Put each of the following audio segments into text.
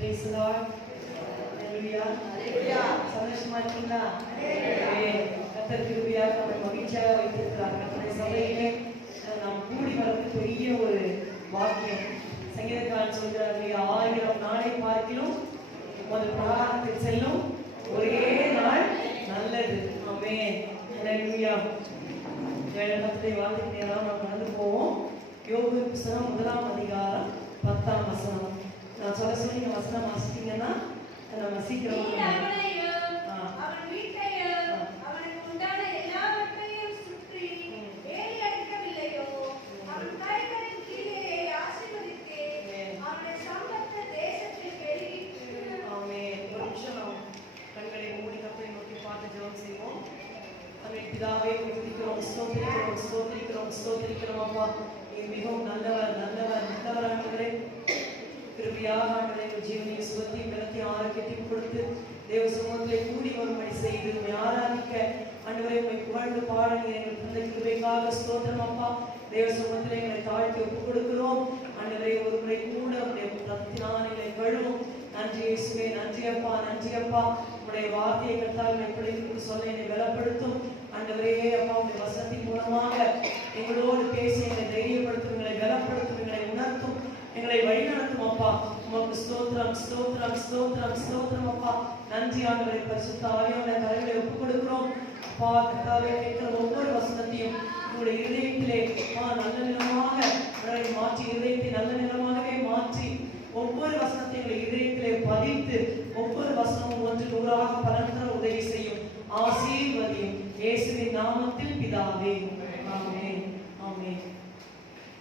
Praise the Lord. Hallelujah. சந்தோஷமா இருக்கீங்களா? கர்த்தர் கிருபையாக நம்மை மகிழ்ச்சியாக வைத்திருக்கிறார். கர்த்தருடைய சபையிலே நாம் கூடி வரது பெரிய ஒரு வாக்கியம். சங்கீதக்காரன் சொல்கிறார், 1000 நாளை பார்க்கிலும் ஒரு பிரார்த்தனை செல்லும் ஒரே நாள் நல்லது. ஆமென். ஹல்லேலூயா. கர்த்தருடைய வார்த்தைக்கு நேரம் நாம் நடந்து போவோம். யோபு புத்தகம் 1ஆம் அதிகாரம் 10ஆம் வசனம். நான் சொல்ல சொல்லி நீங்க வசனம் வாசித்தீங்கன்னா நம்ம சீக்கிரம் கண்களை மூடி கர்த்தரை நோக்கி பார்த்து ஜெபம் செய்வோம். பிதாவே துதிக்கிறோம், ஸ்தோத்திரிக்கிறோம், ஸ்தோத்திரிக்கிறோம், ஸ்தோத்திரிக்கிறோம். அப்பா மிகவும் நல்லவர் நல்லவர் நல்லவர் ஆண்டவரே. கிருபையாக ஆண்டவரே ஜீவனையும் சுகத்தையும் பலத்தையும் ஆரோக்கியத்தையும் கொடுத்து தேவ சமூகத்திலே கூடி வரும்படி செய்து உண்மை ஆராதிக்க ஆண்டவரே உண்மை புகழ்ந்து பாட நீர் எங்கள் தந்தை கிருபைக்காக ஸ்தோத்திரம். அப்பா தேவ சமூகத்திலே எங்களை தாழ்த்தி ஒப்புக் கொடுக்கிறோம். ஆண்டவரே ஒரு முறை கூட உடைய ரத்தினால் எங்களை கழுவும். நன்றி இயேசுவே, நன்றி அப்பா, நன்றி அப்பா. உடைய வார்த்தையை கர்த்தாவே எப்படி சொல்ல என்னை பலப்படுத்தும். ஆண்டவரே அப்பா உடைய வசனத்தின் மூலமாக எங்களோடு பேசி எங்களை தைரியப்படுத்தும், எங்களை பலப்படுத்தும், எங்களை உணர்த்தும், எங்களை வழிநடத்தும். அப்பா உமக்கு ஸ்தோத்திரம் ஸ்தோத்திரம் ஸ்தோத்திரம் ஸ்தோத்திரம். அப்பா நன்றி ஆண்டவரே. பரிசுத்த ஆவியானவருடைய கரங்களை ஒப்புக் கொடுக்கிறோம். அப்பா கர்த்தாவே கேட்கிற ஒவ்வொரு வசனத்தையும் உங்களுடைய இதயத்திலே நல்ல நிலமாக மாற்றி, இதயத்தை நல்ல நிலமாகவே மாற்றி ஒவ்வொரு வசனத்தை எங்களை இதயத்திலே பதித்து ஒவ்வொரு வசனமும் ஒன்று நூறாக பலன் தர உதவி செய்யும். ஆசீர்வதியும் இயேசுவின் நாமத்தில் பிதாவே. ஆமென் ஆமென்.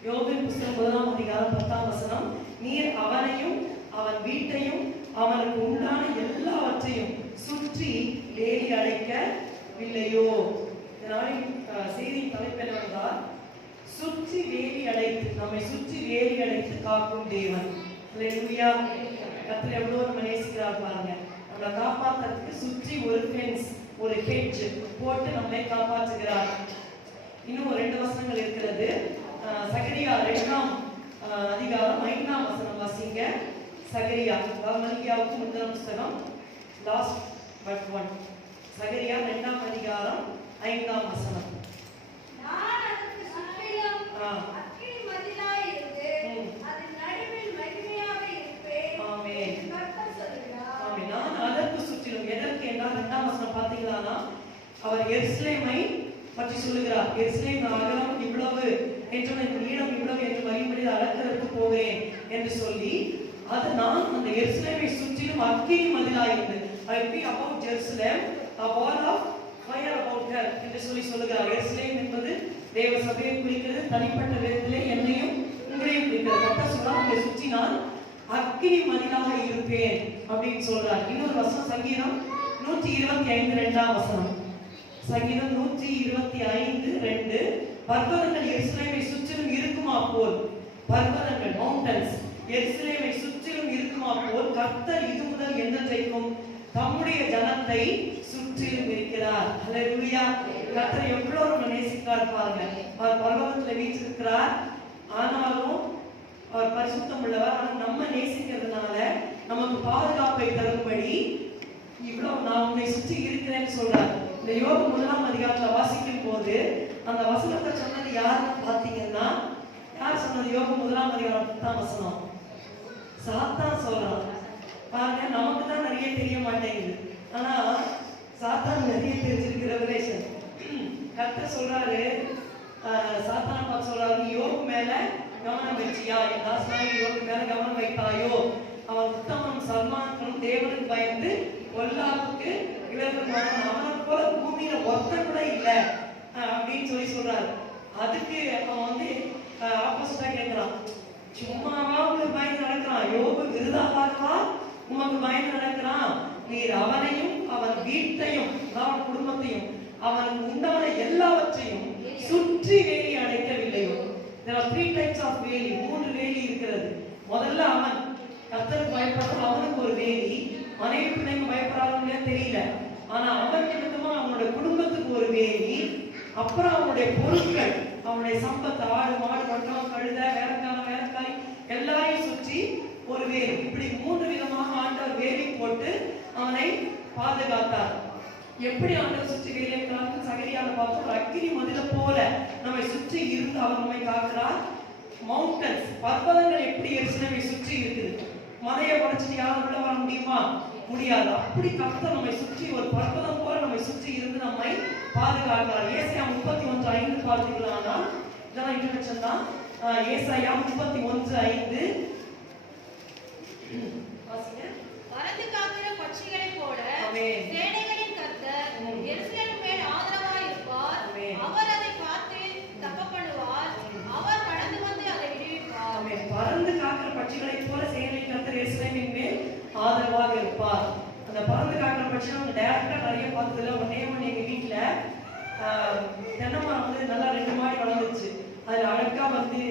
யோபின் புத்தகம் 1ஆம் அதிகாரம் 10ஆம் வசனம். நீர் அவனையும் அவன் வீட்டையும் அவனுக்கு உண்டான எல்லாவற்றையும் சுற்றி வேலி அடைக்கவில்லையோ? இதனால செய்தியின் தலைப்பு என்னவென்றால், சுற்றி வேலி அடைத்து, நம்மை சுற்றி வேலி அடைத்து காக்கும் தேவன். ஹல்லேலூயா. கர்த்தர் எவ்வளவு நம்ம நேசிக்கிறார் பாருங்க. நம்மளை காப்பாற்றுறதுக்கு சுற்றி ஒரு ஃபென்ஸ், ஒரு ஹெட்ஜ் போட்டு நம்மளை காப்பாற்றுகிறார். இன்னும் 2 வசனங்கள் இருக்கிறது. சகரியா 2ஆம் அதிகாரம் 5ஆம் வசனம் வாசிங்க. சகரியா மல்கியாவுக்கு முந்தின புத்தகம், லாஸ்ட் பட் ஒன். சகரியா 2ஆம் அதிகாரம் 5ஆம் வசனம். நான் அதற்கு சுற்றிலும் அக்கினி மதிலாய் இருந்து அதன் நடுவில் மகிமையாக இருப்பேன். ஆமென். கர்த்தர் சொல்கிறார். ஆமென். நான் அதற்கு சுற்றிலும், எதற்கு என்றால் 2ஆம் வசனம் பார்த்தீங்களானா அவர் எருசலேமை பற்றி சொல்லுகிறார். எருசலேம் அகலம் இவ்வளவு என்று, நீளம் இவ்வளவு என்று மறுபடி அளக்கிறதுக்கு போகிறேன் என்று சொல்லி, அது நான் அந்த எருசலேமை சுற்றிலும் அக்கினி மதிலாயிருந்து, I will be about Jerusalem, a wall of fire about her என்று சொல்லி சொல்லுகிறார். எருசலேம் என்பது தேவ சபையை குறிக்கிறது. தனிப்பட்ட விதத்திலே என்னையும் உங்களையும் குறிக்கிறது. கர்த்தர் சொல்றார், உங்களை சுற்றி நான் அக்கினி மதிலாக இருப்பேன் அப்படின்னு சொல்றார். இன்னொரு வசனம் சங்கீதம் 125 2ஆம் வசனம். சங்கீதம் 125:2. பர்வதங்கள் எருசலேமை சுற்றிலும் இருக்குமா போல், பர்வதங்கள் மவுண்டன்ஸ் எருசலேமை சுற்றிலும் இருக்குமா போல் கர்த்தர் இது முதல் என்றைக்கும் தம்முடைய ஜனத்தை சுற்றிலும் இருக்கிறார். ஹல்லேலூயா. கர்த்தர் எவ்வளவு நம்ம நேசிக்கிறார் பாருங்க. அவர் பர்வதத்துல வீற்றிருக்கிறார், ஆனாலும் அவர் பரிசுத்தம் உள்ளவர். ஆனால் நம்ம நேசிக்கிறதுனால நமக்கு பாதுகாப்பை தரும்படி இவ்வளவு நான் உன்னை சுற்றி இருக்கிறேன்னு சொல்றார். இந்த யோபு 1ஆம் அதிகாரத்துல வாசிக்கும் போது அந்த வசனத்தை சொன்னது யாருன்னு பாத்தீங்கன்னா, யார் சொன்னது? யோபு 1ஆம் அதிகாரம் 10ஆம் வசனம். சாத்தான் சொல்றான் பாருங்க. நமக்கு தான் நிறைய தெரிய மாட்டேங்குது, ஆனா சாத்தான் நிறைய தெரிஞ்சிருக்கு. ரெவலேஷன். கர்த்தர் சொல்றாரு, சாத்தான் பார்த்து சொல்றாரு, யோபு மேல கவனம் வச்சியா? என் தாசனாகி யோபு மேல கவனம் வைத்தாயோ? அவன் உத்தமன் சல்மானும் தேவனுக்கு பயந்து பொல்லாப்புக்கு விலகுமான், அவனை போல பூமியில ஒருத்தன் கூட இல்லை அப்படின்னு சொல்லி சொல்றாரு. அதுக்கு அவன் ஆப்போசிட்டா கேட்கிறான், சும்மாவா உங்களுக்கு பயந்து நடக்கிறான்? யோபு விருதாவாகவா உமக்கு பயந்து நடக்கிறான்? நீர் அவனையும் அவன் வீட்டையும் அவன் குடும்பத்தையும் அவனுக்கு உண்டான எல்லாவற்றையும் சுற்றி வேலி அடைக்கவில்லையோ? There are 3 types of வேலி. 3 வேலி இருக்கிறது. முதல்ல அவன் கர்த்தருக்கு பயப்படுறான், அவனுக்கு ஒரு வேலி. மனைவி பிள்ளைங்க பயப்படுறாங்க தெரியல, ஆனா அவன் நிமித்தமா அவனோட குடும்பத்துக்கு ஒரு வேலி. அப்புறம் அவனுடைய பொருட்கள், அவனுடைய சம்பத்து, ஆடு மாடு ஒட்டகம் கழுதை வேலைக்கான வேலைக்காய் எல்லாரையும் சுற்றி ஒரு வேலி. இப்படி 3 விதமாக அவனை பாதுகாத்தார். எப்படி ஆண்டவர் சுற்றி வேலைக்காக சகரியால பார்த்தோம், ஒரு அக்கினி மதில போல நம்மை சுற்றி இருந்து அவர் நம்மை காக்கிறார். மவுண்டன்ஸ், பர்வதங்கள் எப்படி எருசலேமை சுற்றி இருக்குது. மலையை உடைச்சிட்டு யாரும் உள்ள வர முடியுமா? முடியாது. அப்படி கர்த்தர் நம்மை சுற்றி ஒரு பர்வதம் போல நம்மை சுற்றி இருந்து நம்மை பாதுகாக்கிறார். ஏசாயா 31:5 பார்த்தீங்களானா இதெல்லாம் இன்ட்ரோடக்ஷன் தான். ஏசாயா 31:5 வாசிங்க. பறந்து காக்கிற பட்சிகளைப் போல சேனைகளின் கர்த்தர் எருசலேமின் மேல் ஆதரவாய் இருப்பார். அவர் அதை காத்து தப்பப்படுவார். அவர் கடந்து வந்து அதை விடுவிப்பார். ஆமென். பறந்து காக்கிற பட்சிகளைப் போல சேனைகளின் கர்த்தர் எருசலேமின் மேல் ஆதரவாக இருப்பார். அந்த பறந்து காக்கிற பட்சி அவங்க டைரக்டா நிறைய பார்த்ததுல ஒன்னே ஒன்று எங்க வீட்டுல தென்னை மரம் வந்து நல்லா 2 மாடி வளர்ந்துச்சு. அதுல அழகா வந்து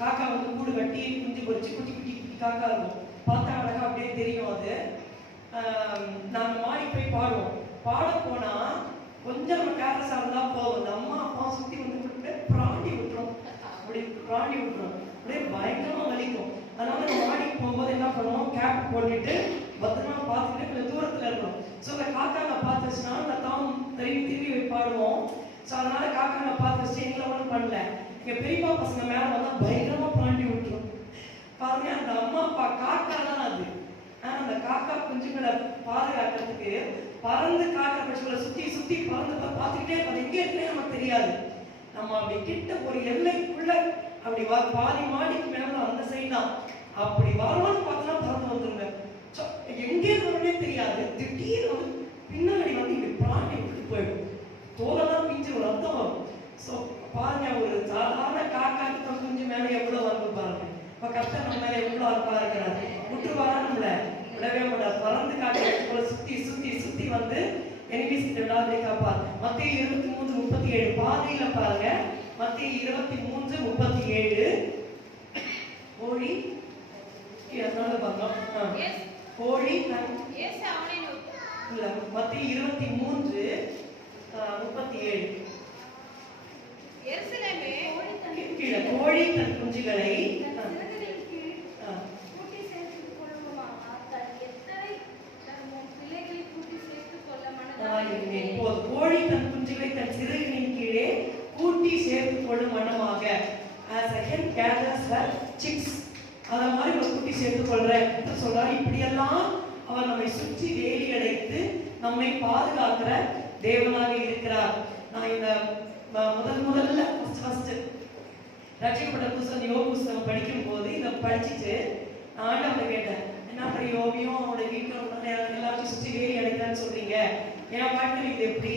காக்கா வந்து கூடு கட்டி குஞ்சு பொறிச்சு குட்டி குட்டி குட்டி காக்கா இருக்கும். பார்த்தா அழகா அப்படியே தெரியும். அது நாங்க மாடி போய் பாடுவோம். பாட போனா கொஞ்சம் நம்ம கேர்லஸா இருந்தா போதும், அந்த அம்மா அப்பா சுத்தி வந்து பிராண்டி விட்டுரும். அப்படி பிராண்டி விட்டுரும், அப்படியே பயங்கரமா வலிக்கும். அதனால நம்ம மாடிக்கு போகும்போது என்ன பண்ணுவோம், கேப் போட்டுட்டு பத்திரமா பார்த்துட்டு கொஞ்சம் தூரத்துல இருக்கணும். ஸோ அந்த காக்காவை பார்த்துச்சுன்னா அந்த திரும்பி திரும்பி பாடுவோம். ஸோ அதனால காக்காவை பார்த்து வச்சு எங்களை ஒன்றும் பண்ணல. எங்க பெரியப்பா பசங்க மேல வந்தா பயங்கரமா பிராண்டி விட்டுரும். பாருங்க, அந்த அம்மா அப்பா காக்கா தான் அது. அந்த காக்கா குஞ்சுகளை பாதுகாக்கிறதுக்கு பறந்து காக்கிற பட்சிகளை சுத்தி சுத்தி பறந்து பார்த்துக்கிட்டே அது எங்கே இருக்குன்னே நமக்கு தெரியாது. நம்ம அப்படி கிட்ட ஒரு எல்லைக்குள்ள அப்படி பாதி மாடிக்கு மேல அந்த சைடு தான் அப்படி வருவான்னு பார்த்தா பறந்து வந்துருங்க. எங்கே வரும்னே தெரியாது. திடீர்னு வந்து பின்னாடி வந்து இப்படி பிராண்டி விட்டு போயிடும். தோலெல்லாம் பிஞ்சு ஒரு ரத்தம் வரும். ஸோ பாருங்க, ஒரு சாதாரண காக்காக்கு தான் குஞ்சு மேல எவ்வளவு வந்து பாருங்க. இப்ப கர்த்தர் நம்ம மேல எவ்வளவு அன்பா இருக்கிறாரு. விட்டுருவாரா நம்மள? விடவே மாட்டார். பறந்து காக்க சுத்தி சுத்தி சுத்தி வந்து எனிமீஸ் கிட்ட விடாதே காப்பார். மத்தேயு 23:37 பாதையில பாருங்க. மத்தேயு 23:37 கோழி அதனால பார்த்தோம். கோழி இல்ல, மத்தேயு 23:37 கோழி தன் குஞ்சுகளை கோழி தன் குஞ்சுகளை தன் சிறகின் கீழே கூட்டி சேர்த்துக் கொள்ளும் மனமாக அத மாதிரி ஒரு கூட்டி சேர்த்துக் கொள்றேன் சொல்றாரு. இப்படியெல்லாம் அவர் நம்மை சுற்றி வேலி அடைத்து நம்மை பாதுகாக்கிற தேவனாக இருக்கிறார். நான் இந்த முதல்ல ரட்சிக்கப்பட்ட புத்தகம் யோபு புத்தகம் படிக்கும் போது இதை படிச்சுட்டு நான் ஆண்டவரை கேட்டேன், என்ன பண்ணி யோபியும் அவனுடைய வீட்டில் எல்லாத்தையும் சுற்றி வேலி அடைக்கிறான்னு சொல்றீங்க, என் வாழ்க்கையில் இது எப்படி,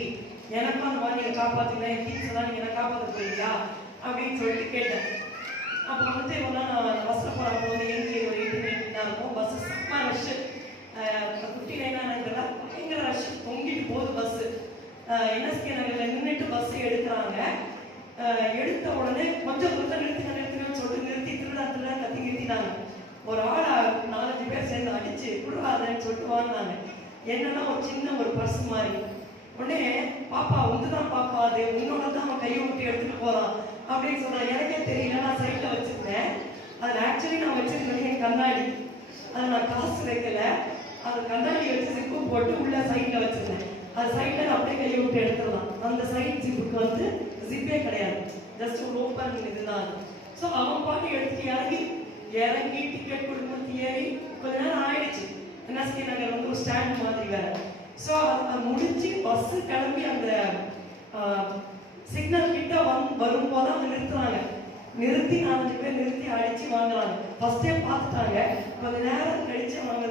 எனக்கும் அந்த மாதிரி நீங்க காப்பாத்தீங்களா, என் டீம்ஸ் எல்லாம் நீங்க என்ன காப்பாற்ற போறீங்களா அப்படின்னு சொல்லிட்டு கேட்டேன். அப்போ வந்து நான் பஸ்ஸில் போகிற போது எங்கே ஒரு 8 இருக்கும். பஸ்ஸு செம்ம ரஷ்ஷு, குட்டி நைனானதுலாம் பயங்கர ரஷ்ஷு, தொங்கிட்டு போகுது பஸ்ஸு. என்எஸ்கே நகரில் நின்றுட்டு பஸ் எடுக்கிறாங்க. எடுத்த உடனே கொஞ்சம் நிறுத்தினு சொல்லிட்டு நிறுத்தி திருடா கத்தி நிறுத்தினாங்க. ஒரு ஆள் 4-5 பேர் சேர்ந்து அடிச்சு குடுவாதன்னு சொல்லிட்டு வாங்கினாங்க. என்னன்னா ஒரு சின்ன ஒரு பர்ஸ் மாதிரி. உடனே பாப்பா உந்துதான் பாப்பா, அது உன்னோட தான் அவன் கையை விட்டு எடுத்துட்டு போறான் அப்படின்னு சொல்றான். எனக்கே தெரியல, நான் சைட்ல வச்சிருந்தேன். அதில் ஆக்சுவலி நான் வச்சிருந்தேன் என் கண்ணாடி, அதை நான் காசு வைக்கல. அந்த கண்ணாடி வச்சு ஜிப்பு போட்டு உள்ள சைட்ல வச்சிருந்தேன். அது சைட்ல அப்படியே கையை விட்டு எடுத்துடலாம். அந்த சைட் ஜிப்புக்கு வந்து ஜிப்பே கிடையாது, ஜஸ்ட் ஒரு ஓப்பன் இதுதான். ஸோ அவன் பாட்டு எடுத்துட்டு இறங்கி டிக்கெட் கொடுத்து ஏறி கொஞ்ச நேரம் ஆயிடுச்சு. என்எஸ்கே நகர் வந்து ஒரு ஸ்டாண்ட் மாதிரி வேற. ஸோ அதை முடிச்சு பஸ் கிளம்பி அந்த சிக்னல் கிட்ட வரும்போது அவங்க நிறுத்துறாங்க. நிறுத்தி 4 பேர் நிறுத்தி அடிச்சு வாங்குறாங்க. ஃபர்ஸ்டே பார்த்துட்டாங்க. கொஞ்ச நேரம் கழிச்சு அவங்க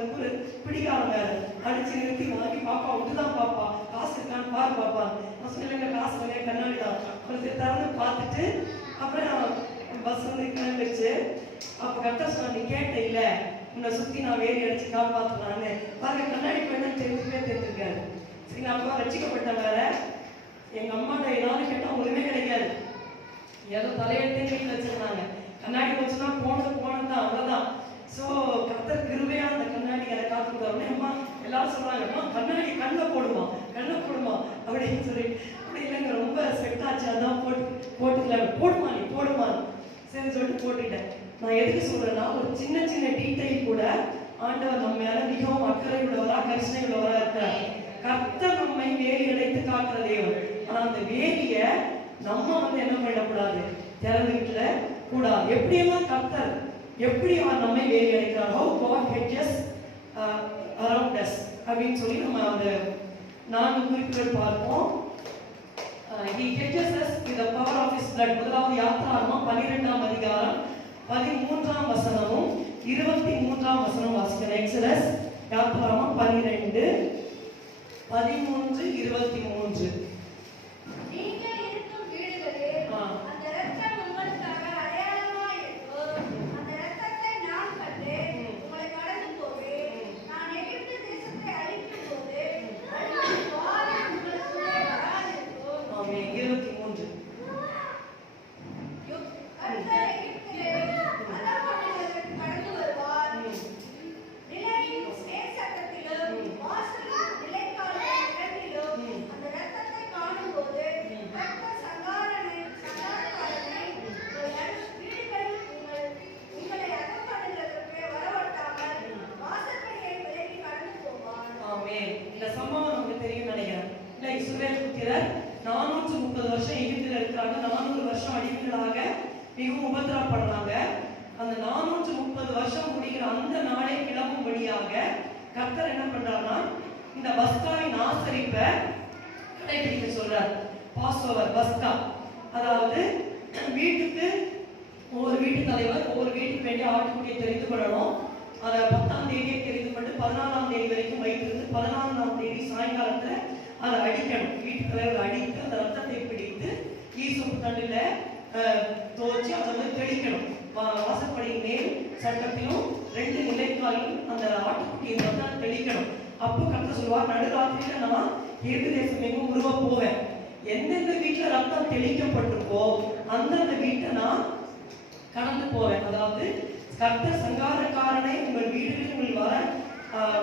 பிடிக்காம அடிச்சு நிறுத்தி வாங்கி, பாப்பா விட்டுதான் பாப்பா, காசு இருக்கான்னு பாரு பாப்பா. நான் சொல்லுங்க காசு இல்லையா, கண்ணாடி தான். அவங்களுக்கு திறந்து பார்த்துட்டு அப்புறம் பஸ் வந்து கிளம்பிடுச்சு. அப்போ கரெக்டாக சொன்ன, நீ கேட்ட இல்ல உன்னை சுற்றி நான் வேலி அடிச்சு காப்பாற்றலான்னு பாருங்க. கண்ணாடி போய் தெரிஞ்சிருக்காரு. சரி, நான் அப்பா ரசிக்கப்பட்ட வேற எங்கள் அம்மாட்ட ஏதாவது கேட்டால் ஒன்றுமே கிடைக்காது. ஏதோ தலையெழுத்தே வீட்டில் வச்சிருந்தாங்க. கண்ணாடி வச்சுன்னா போனது தான், அவ்வளோதான். ஸோ கர்த்தர் கிருபையா அந்த கண்ணாடி அதை காத்துக்கிட்டோடனே அம்மா எல்லாரும் சொல்றாங்க, அம்மா கண்ணாடி கண்ணை போடுமா அப்படின்னு சொல்லி. அப்படி இல்லைங்க, ரொம்ப ஸ்வெட் ஆச்சு, அதான் போட்டுக்கலாம். போடுமா சரி சொல்லிட்டு போட்டுட்டேன். நான் எதுக்கு சொல்றேன்னா, ஒரு சின்ன டீட்டெயில் கூட ஆண்டவர் நம்ம மேல மிகவும் அக்கறை உள்ளவரா கரிசனை உள்ளவரா காக்கிற தேவன். ஆனா அந்த வேலிய நம்ம என்ன பண்ணக்கூடாது, திறந்துகிட்டுல கூடாது. எப்படியெல்லாம் கர்த்தர் எப்படி அவர் நம்மை வேலி அடைக்கிறார், how God hedges around us அப்படின்னு சொல்லி நம்ம அந்த 4 குறிப்புகள் பார்ப்போம். He hedges us with the power of his blood. முதலாவது யாத்திராகமம் 12ஆம் அதிகாரம் 13ஆம் வசனமும் 23ஆம் வசனம் வாசிக்கிறேன். எக்ஸோடஸ் யாத்திராகமம் 12 13 23. நீங்கள் இருக்கும் வீடுகளே, அந்த இரத்தம் உங்களுக்காக அடையாளமாய் இருக்கும். அந்த இரத்தத்தை நான் கண்டு உங்களை கடந்து போவேன். நான் எகிப்து தேசத்தை அழிக்கும் போது அழிக்கும் வாதை உங்களுக்குள்ளே வராதிருக்கும். ஆமென். 23. கர்த்தர் எகிப்திலே அலமோனியர்களுக்கு கடந்து வருவார். நிலையின் மேற்சட்டத்திலும் வாசலின் நிலைக்காலின் இரண்டிலும் அந்த இரத்தத்தை காணும்போது கர்த்தர் சங்காரக்காரனை வீடுகளில் உங்களை அகப்படுகிறதற்கு வரவட்டாமல் வாசற்படியை விலகி கடந்து போவார். ஆமென். இந்த சம்பவம் நமக்கு தெரியும் நினைக்கிறேன். இல்ல, இஸ்ரவேல் புத்திரர் 430 வருஷம் எகிப்தில் இருக்கிறாங்க. 400 வருஷம் அடிமைகளாக மிகவும் உபத்திரப்படுறாங்க. அந்த 430 வருஷம் முடிகிற அந்த நாளை கிளம்பும்படியாக கர்த்தர் என்ன பண்றாருன்னா, இந்த பஸ்காவின் ஆசரிப்பை கடைபிடிக்க சொல்றார். பாஸ்ஓவர் பஸ்கா, அதாவது வீட்டுக்கு ஒவ்வொரு வீட்டு தலைவர் ஒவ்வொரு வீட்டுக்கு வேண்டிய ஆட்டுக்குட்டியை தெரிந்து கொள்ளணும். அதை 10ஆம் தேதியை தெரிந்து கொண்டு 14ஆம் தேதி வரைக்கும் வைத்திருந்து 14ஆம் தேதி சாயங்காலத்துல அதை அடிக்கணும். வீட்டு தலைவர் அடித்து அந்த ரத்தத்தை பிடித்து ஈசோப்பு தண்டில தோச்சி அதை தெளிக்கணும். வாசற்படியின் மேல் சட்டத்திலும் 2 நிலைக்காலிலும் அந்த ஆட்டுக்குட்டியை ரத்தம் தெளிக்கணும். அப்போ கர்த்தர் சொல்வார், நடுராத்திரியில நான் எகிப்து தேசம் எங்கும் உருவ போவேன். எந்தெந்த வீட்டுல ரத்தம் தெளிக்கப்பட்டிருக்கோ அந்தந்த வீட்டை நான் கடந்து போவேன். அதாவது கர்த்தர் சங்காரக்காரனை உங்கள் வீடுகளில்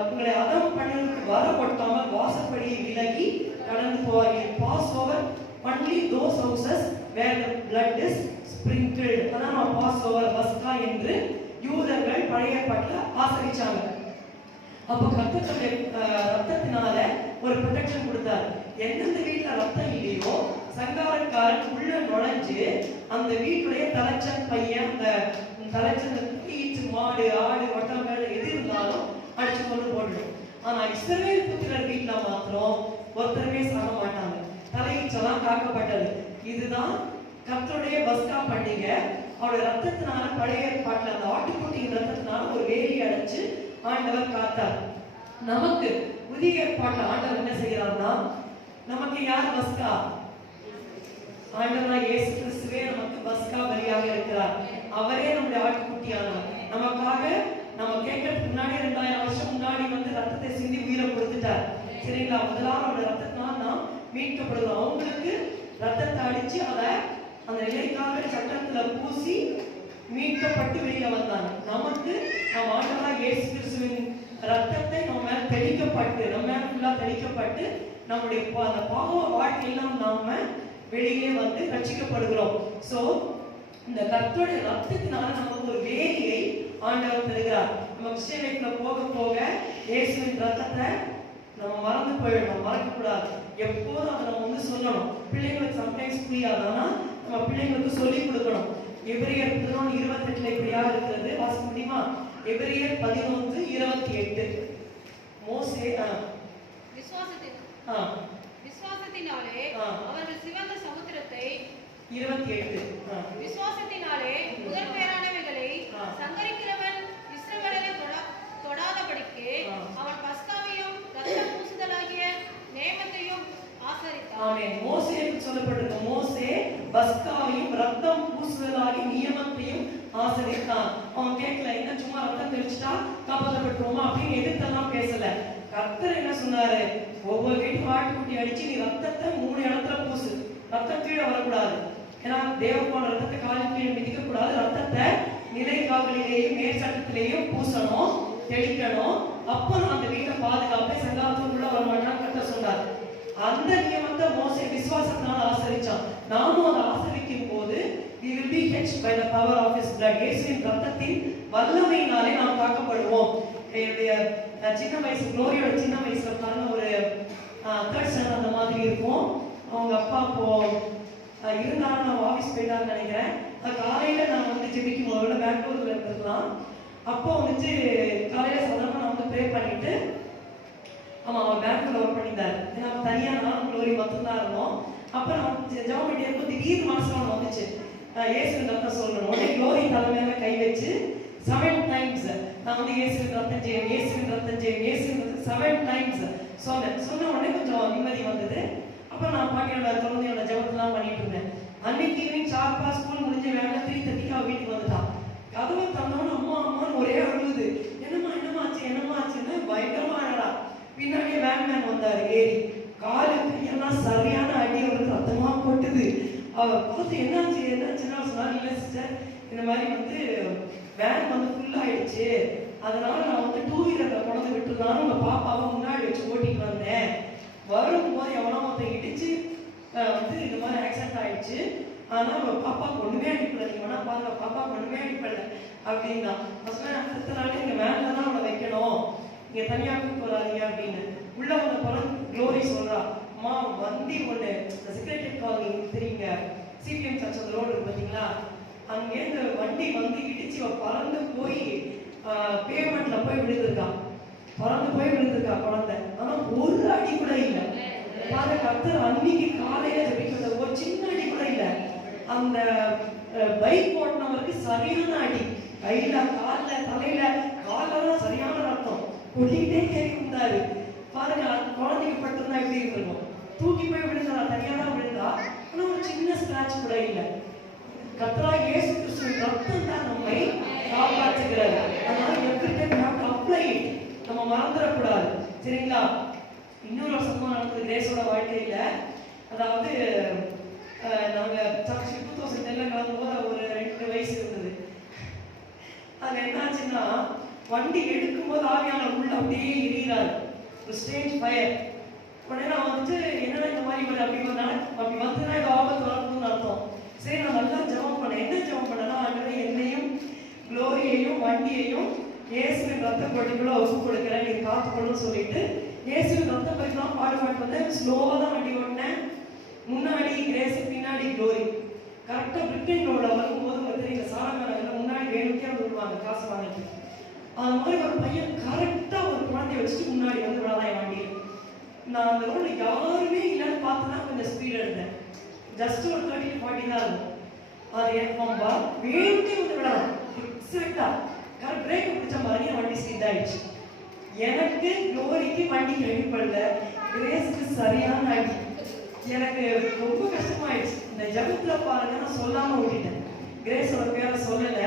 உங்களை அதம் பண்ணுவதற்கு வர கொட்டாமல் வாசற்படியை விலகி கடந்து போவார்கள். Pass over only those houses where the blood is sprinkled. அதான் பாஸ் ஓவர் பஸ்கா என்று யூதர்கள் பழைய ஏற்பாட்டுல ஆசரிச்சாங்க. அப்ப கர்த்தருடைய ரத்தத்தினால ஒரு ப்ரொடெக்ஷன் கொடுத்தார். எந்தெந்த வீட்டுல ரத்தம் இல்லையோ சங்காரக்காரன் உள்ள நுழைஞ்சு அந்த வீட்டுடைய தலைச்சன் பையன், அந்த தலைச்சன் ஈச்சு மாடு ஆடு ஒட்டகம் எது இருந்தாலும் அடிச்சு கொண்டு போட்டுடும். ஆனா இஸ்ரவேல் புத்திரர் வீட்டுல மாத்திரம் ஒருத்தருமே சாக மாட்டாங்க. தலையீச்செல்லாம் காக்கப்பட்டது. இதுதான் கர்த்தருடைய பஸ்கா பண்டிகை. அவருடைய ரத்தத்தினால பழைய ஏற்பாட்டுல அந்த ஆட்டுக்குட்டியின் ரத்தத்தினால ஒரு வேலி அடைச்சு ஆண்டவர் காத்தார். நமக்கு புதிய ஏற்பாட்டுல ஆண்டவர் என்ன செய்யறாருன்னா, நமக்கு யார் பஸ்கா? ஆண்டவராய் இயேசு கிறிஸ்துவே நமக்கு பஸ்கா பலியாக இருக்கிறார். அவரே நம்முடைய ஆட்டுக்குட்டியானவர். நமக்காக நம்ம கேட்கறதுக்கு முன்னாடி 2000 வருஷம் முன்னாடி ரத்தத்தை சிந்தி உயிரை கொடுத்துட்டார். சரிங்களா? முதலாவது அவருடைய ரத்தத்தினால் நாம் மீட்கப்படுகிறோம். அவங்களுக்கு ரத்தத்தை அடிச்சு அதை அந்த நிலைக்காக சட்டத்துல பூசி மீட்கப்பட்டு வெளியில வந்தாங்க. நமக்கு நம் ஆண்டவராய் இயேசு கிறிஸ்துவின் ரத்தத்தை நம்ம மேல தெளிக்கப்பட்டு, நம்ம மேல ஃபுல்லா தெளிக்கப்பட்டு நம்முடைய அந்த பாவ வாழ்க்கையெல்லாம் நாம வெளியே ரட்சிக்கப்படுகிறோம். சோ இந்த கர்த்தருடைய ரத்தத்தினால நமக்கு ஒரு வேலியை ஆண்டவர் தருகிறார். நம்ம கிறிஸ்டியனுக்குள்ள போக போக இயேசுவின் ரத்தத்தை நம்ம மறந்து போயிடணும், மறக்க கூடாது. எப்போதும் அதை நம்ம சொல்லணும். பிள்ளைங்களுக்கு சம்டைம்ஸ் புரியாது, ஆனா நம்ம பிள்ளைங்களுக்கு சொல்லி கொடுக்கணும். எபிரேயர் 11:28 இப்படியாக இருக்கிறது. வாசிக்க முடியுமா? எபிரேயர் 11:28. மோசே விசுவாசத்தினாலே அவர்கள் சிவந்த சமுத்திரத்தை 28 விசுவாசத்தினாலே முதல் பேரானவைகளை சங்கரிக்கிறவன் இஸ்ரவேலை தொடாதபடிக்கு அவன் பஸ்காவையும் இரத்த பூசுதலாகிய நேமத்தையும் ஆசரித்தான். ஆமென். மோசேக்கு சொல்லப்பட்டிருக்கு, மோசே பஸ்காவையும் ரத்தம் பூசுதலாகிய நியமத்தையும் ஆசரித்தான். அவன் கேட்கல, என்ன சும்மா ரத்தம் தெளிச்சுட்டா காப்பாற்றப்பட்டுருவோமா அப்படின்னு எதிர்த்தெல்லாம் பேசல. கர்த்தர் என்ன சொன்னாரு? ஒவ்வொரு வீட்டு ஆட்டுக்குட்டி அடிச்சு நீ ரத்தத்தை 3 இடத்துல பூசு. ரத்தம் கீழே வரக்கூடாது. ஏன்னா தேவமான ரத்தத்தை காலின் கீழே மிதிக்க கூடாது. ரத்தத்தை நிலைக்கால்களிலேயும் மேற்சட்டத்திலேயும் பூசணும், தெளிக்கணும். அப்ப அந்த வீட்டை பாதுகாப்பை சங்காரத்துக்குள்ள வர மாட்டான்னு கர்த்தர் சொன்னார். அந்த நியமத்தை மோசே விசுவாசத்தினால ஆசரிச்சான். நாமும் அதை ஆசரிக்கும் போது we will be hedged by the power of his blood. இயேசுவின் ரத்தத்தின் வல்லமையினாலே நாம் காக்கப்படுவோம். சின்ன வயசு குளோரியோட சின்ன வயசுல பாருங்க, ஒரு தேர்ட் ஸ்டாண்டர்ட் அந்த மாதிரி இருக்கும். அவங்க அப்பா அப்போ இருந்தாலும் நான் ஆஃபீஸ் போயிட்டான்னு நினைக்கிறேன். காலையில நான் வந்து ஜெபிக்கும் போது பெங்களூர்ல இருந்திருக்கலாம். அப்போ வந்துட்டு காலையில சாதாரண நான் வந்து ப்ரே பண்ணிட்டு அவர் பேங்க்ல ஒர்க் பண்ணியிருந்தாரு. ஏன்னா தனியா நானும் குளோரி மட்டும்தான் இருந்தோம். அப்ப நான் ஜெபம் பண்ணி இருக்கும் திடீர்னு மனசுல ஒன்று வந்துச்சு, இயேசுவின் ரத்தம் சொல்லணும். உடனே குளோரி தலைமையில கை வச்சு 7 times நான் வந்து இயேசுவின் ரத்தம் ஜெயம், இயேசுவின் ரத்தம் ஜெயம், இயேசுவின் ரத்தம் 7 times சொன்ன உடனே கொஞ்சம் நிம்மதி வந்தது. அப்ப நான் பாக்கியோட குழந்தையோட ஜெபத்தெல்லாம் பண்ணிட்டு இருந்தேன். அன்னைக்கு ஈவினிங் ஷார்ப்பா ஸ்கூல் முடிஞ்ச வேலை 3:30 வீட்டுக்கு வந்துட்டான். கதவை தந்தவன அம்மா அம்மான்னு ஒரே அழுகுது. என்னம்மா ஆச்சுன்னு பயங்கரமா அழறா. பின்னாடியே வேன்மேன் வந்தாரு ஏறி. காலு கையெல்லாம் சரியான அடி, அவருக்கு ரத்தமா போட்டுது. அவர் பார்த்து என்னாச்சுன்னா சொன்னார், இல்லை சிஸ்டர் இந்த மாதிரி வந்து வேன் வந்து ஃபுல் ஆயிடுச்சு, அதனால நான் வந்து 2 வீலர்ல கொண்டு விட்டுருந்தாலும் உங்க பாப்பாவை முன்னாடி வச்சு ஓட்டிட்டு வந்தேன். வரும்போது எவனோ ஒருத்தன் இடிச்சு வந்து இந்த மாதிரி ஆக்சிடென்ட் ஆயிடுச்சு. ஆனா உங்க பாப்பா ஒண்ணுமே அடிப்படல, நீங்க வேணா பாருங்க பாப்பா ஒண்ணுமே அடிப்படல அப்படின்னா. அடுத்த நாள் நீங்க வேன்ல தான் அவனை வைக்கணும், நீங்க தனியா கூப்பிட்டு வராதீங்க அப்படின்னு. உள்ள வந்த பிறகு குளோரி சொல்றா, அம்மா வண்டி ஒண்ணு செக்ரட்டரி காலனி தெரியுங்க, சிபிஎம் சர்ச் அந்த ரோடு இருக்கு பாத்தீங்களா, அங்கேருந்து வண்டி வந்து இடிச்சு பறந்து போய் பேமெண்ட்ல போய் விழுந்திருக்கான். குழந்தை. ஆனா ஒரு அடி கூட இல்லை. கர்த்தர் அன்னைக்கு காலையில ஜெபிக்கிறத ஒரு சின்ன அடி கூட இல்லை. அந்த பைக் ஓட்டினவருக்கு சரியான அடி, கையில கால்ல தலையில காலெல்லாம் சரியான ரத்தம் கொட்டிக்கிட்டே கேட்க இருந்தாரு. பாருங்க, குழந்தைக்கு பட்டிருந்தா எப்படி இருக்கும், தூக்கி போய் விழுந்தா தனியா தான் விழுந்தா, ஆனா ஒரு சின்ன ஸ்கிராட்ச் கூட இல்லை. கர்த்தராகிய இயேசு கிறிஸ்துவின் ரத்தம் தான் நம்மை காப்பாற்றுகிறது. அதனால every time we have to apply it. நம்ம மறந்துடக்கூடாது, சரிங்களா? இன்னொரு சம்பவம் நடந்தது கிரேஸோட வாழ்க்கையில. அதாவது நாங்க சர்ச் 2010 கிளம்பும்போது ஒரு 2 வயசு இருந்தது. அது என்னாச்சுன்னா, வண்டி எடுக்கும்போது ஆவியானவர் உள்ள அப்படியே எரிகிறாரு, ஒரு ஸ்டேஜ் ஃபயர். உடனே நான் வந்துட்டு என்னடா இந்த மாதிரி அப்படி வந்துன்னா இது ஆபத்து வரணும்னு அர்த்தம். சரி, நான் நல்லா ஜெபம் பண்ணேன். என்ன ஜெபம் பண்ணேன்னா, ஆண்டவரே என்னையும் குளோரியையும் வண்டியையும் இயேசுவின் ரத்த பட்டிக்குள்ள ஒப்பு கொடுக்குறேன், நீங்க காத்துக்கணும்னு சொல்லிட்டு இயேசுவின் ரத்த பட்டிலாம் பாட்டு வந்தேன். ஸ்லோவா தான் வண்டி ஓட்டினேன். முன்னாடி கிரேஸ், பின்னாடி குளோரி. கரெக்டா பிரிட்டன் ரோட்ல வரும்போது வந்து சாரங்காரங்க முன்னாடி வேணுக்கே விடுவாங்க காசு வாங்கிட்டு. அது மாதிரி ஒரு பையன் கரெக்டா ஒரு குழந்தைய வச்சுட்டு முன்னாடி வந்து விடாதான் வண்டி. நான் அந்த ரோட்ல யாருமே இல்லைன்னு பார்த்துதான் கொஞ்சம் ஸ்பீட் எடுத்தேன். ஜஸ்ட் ஒரு 30 to 40 தான் இருக்கும். அது என் பம்பா வேணுக்கே வந்து விடாது. எக்ஸாக்டா கரெக்ட் பிரேக் பிடிச்ச மாதிரியே வண்டி ஸ்பீட் ஆயிடுச்சு. எனக்கு குளோரிக்கு வண்டி அடிப்படல, கிரேஸ்க்கு சரியான அடி. எனக்கு ரொம்ப கஷ்டமாயிடுச்சு. இந்த ஜபத்துல பாருங்க, நான் சொல்லாம விட்டுட்டேன். கிரேஸோட பேரை சொல்லல.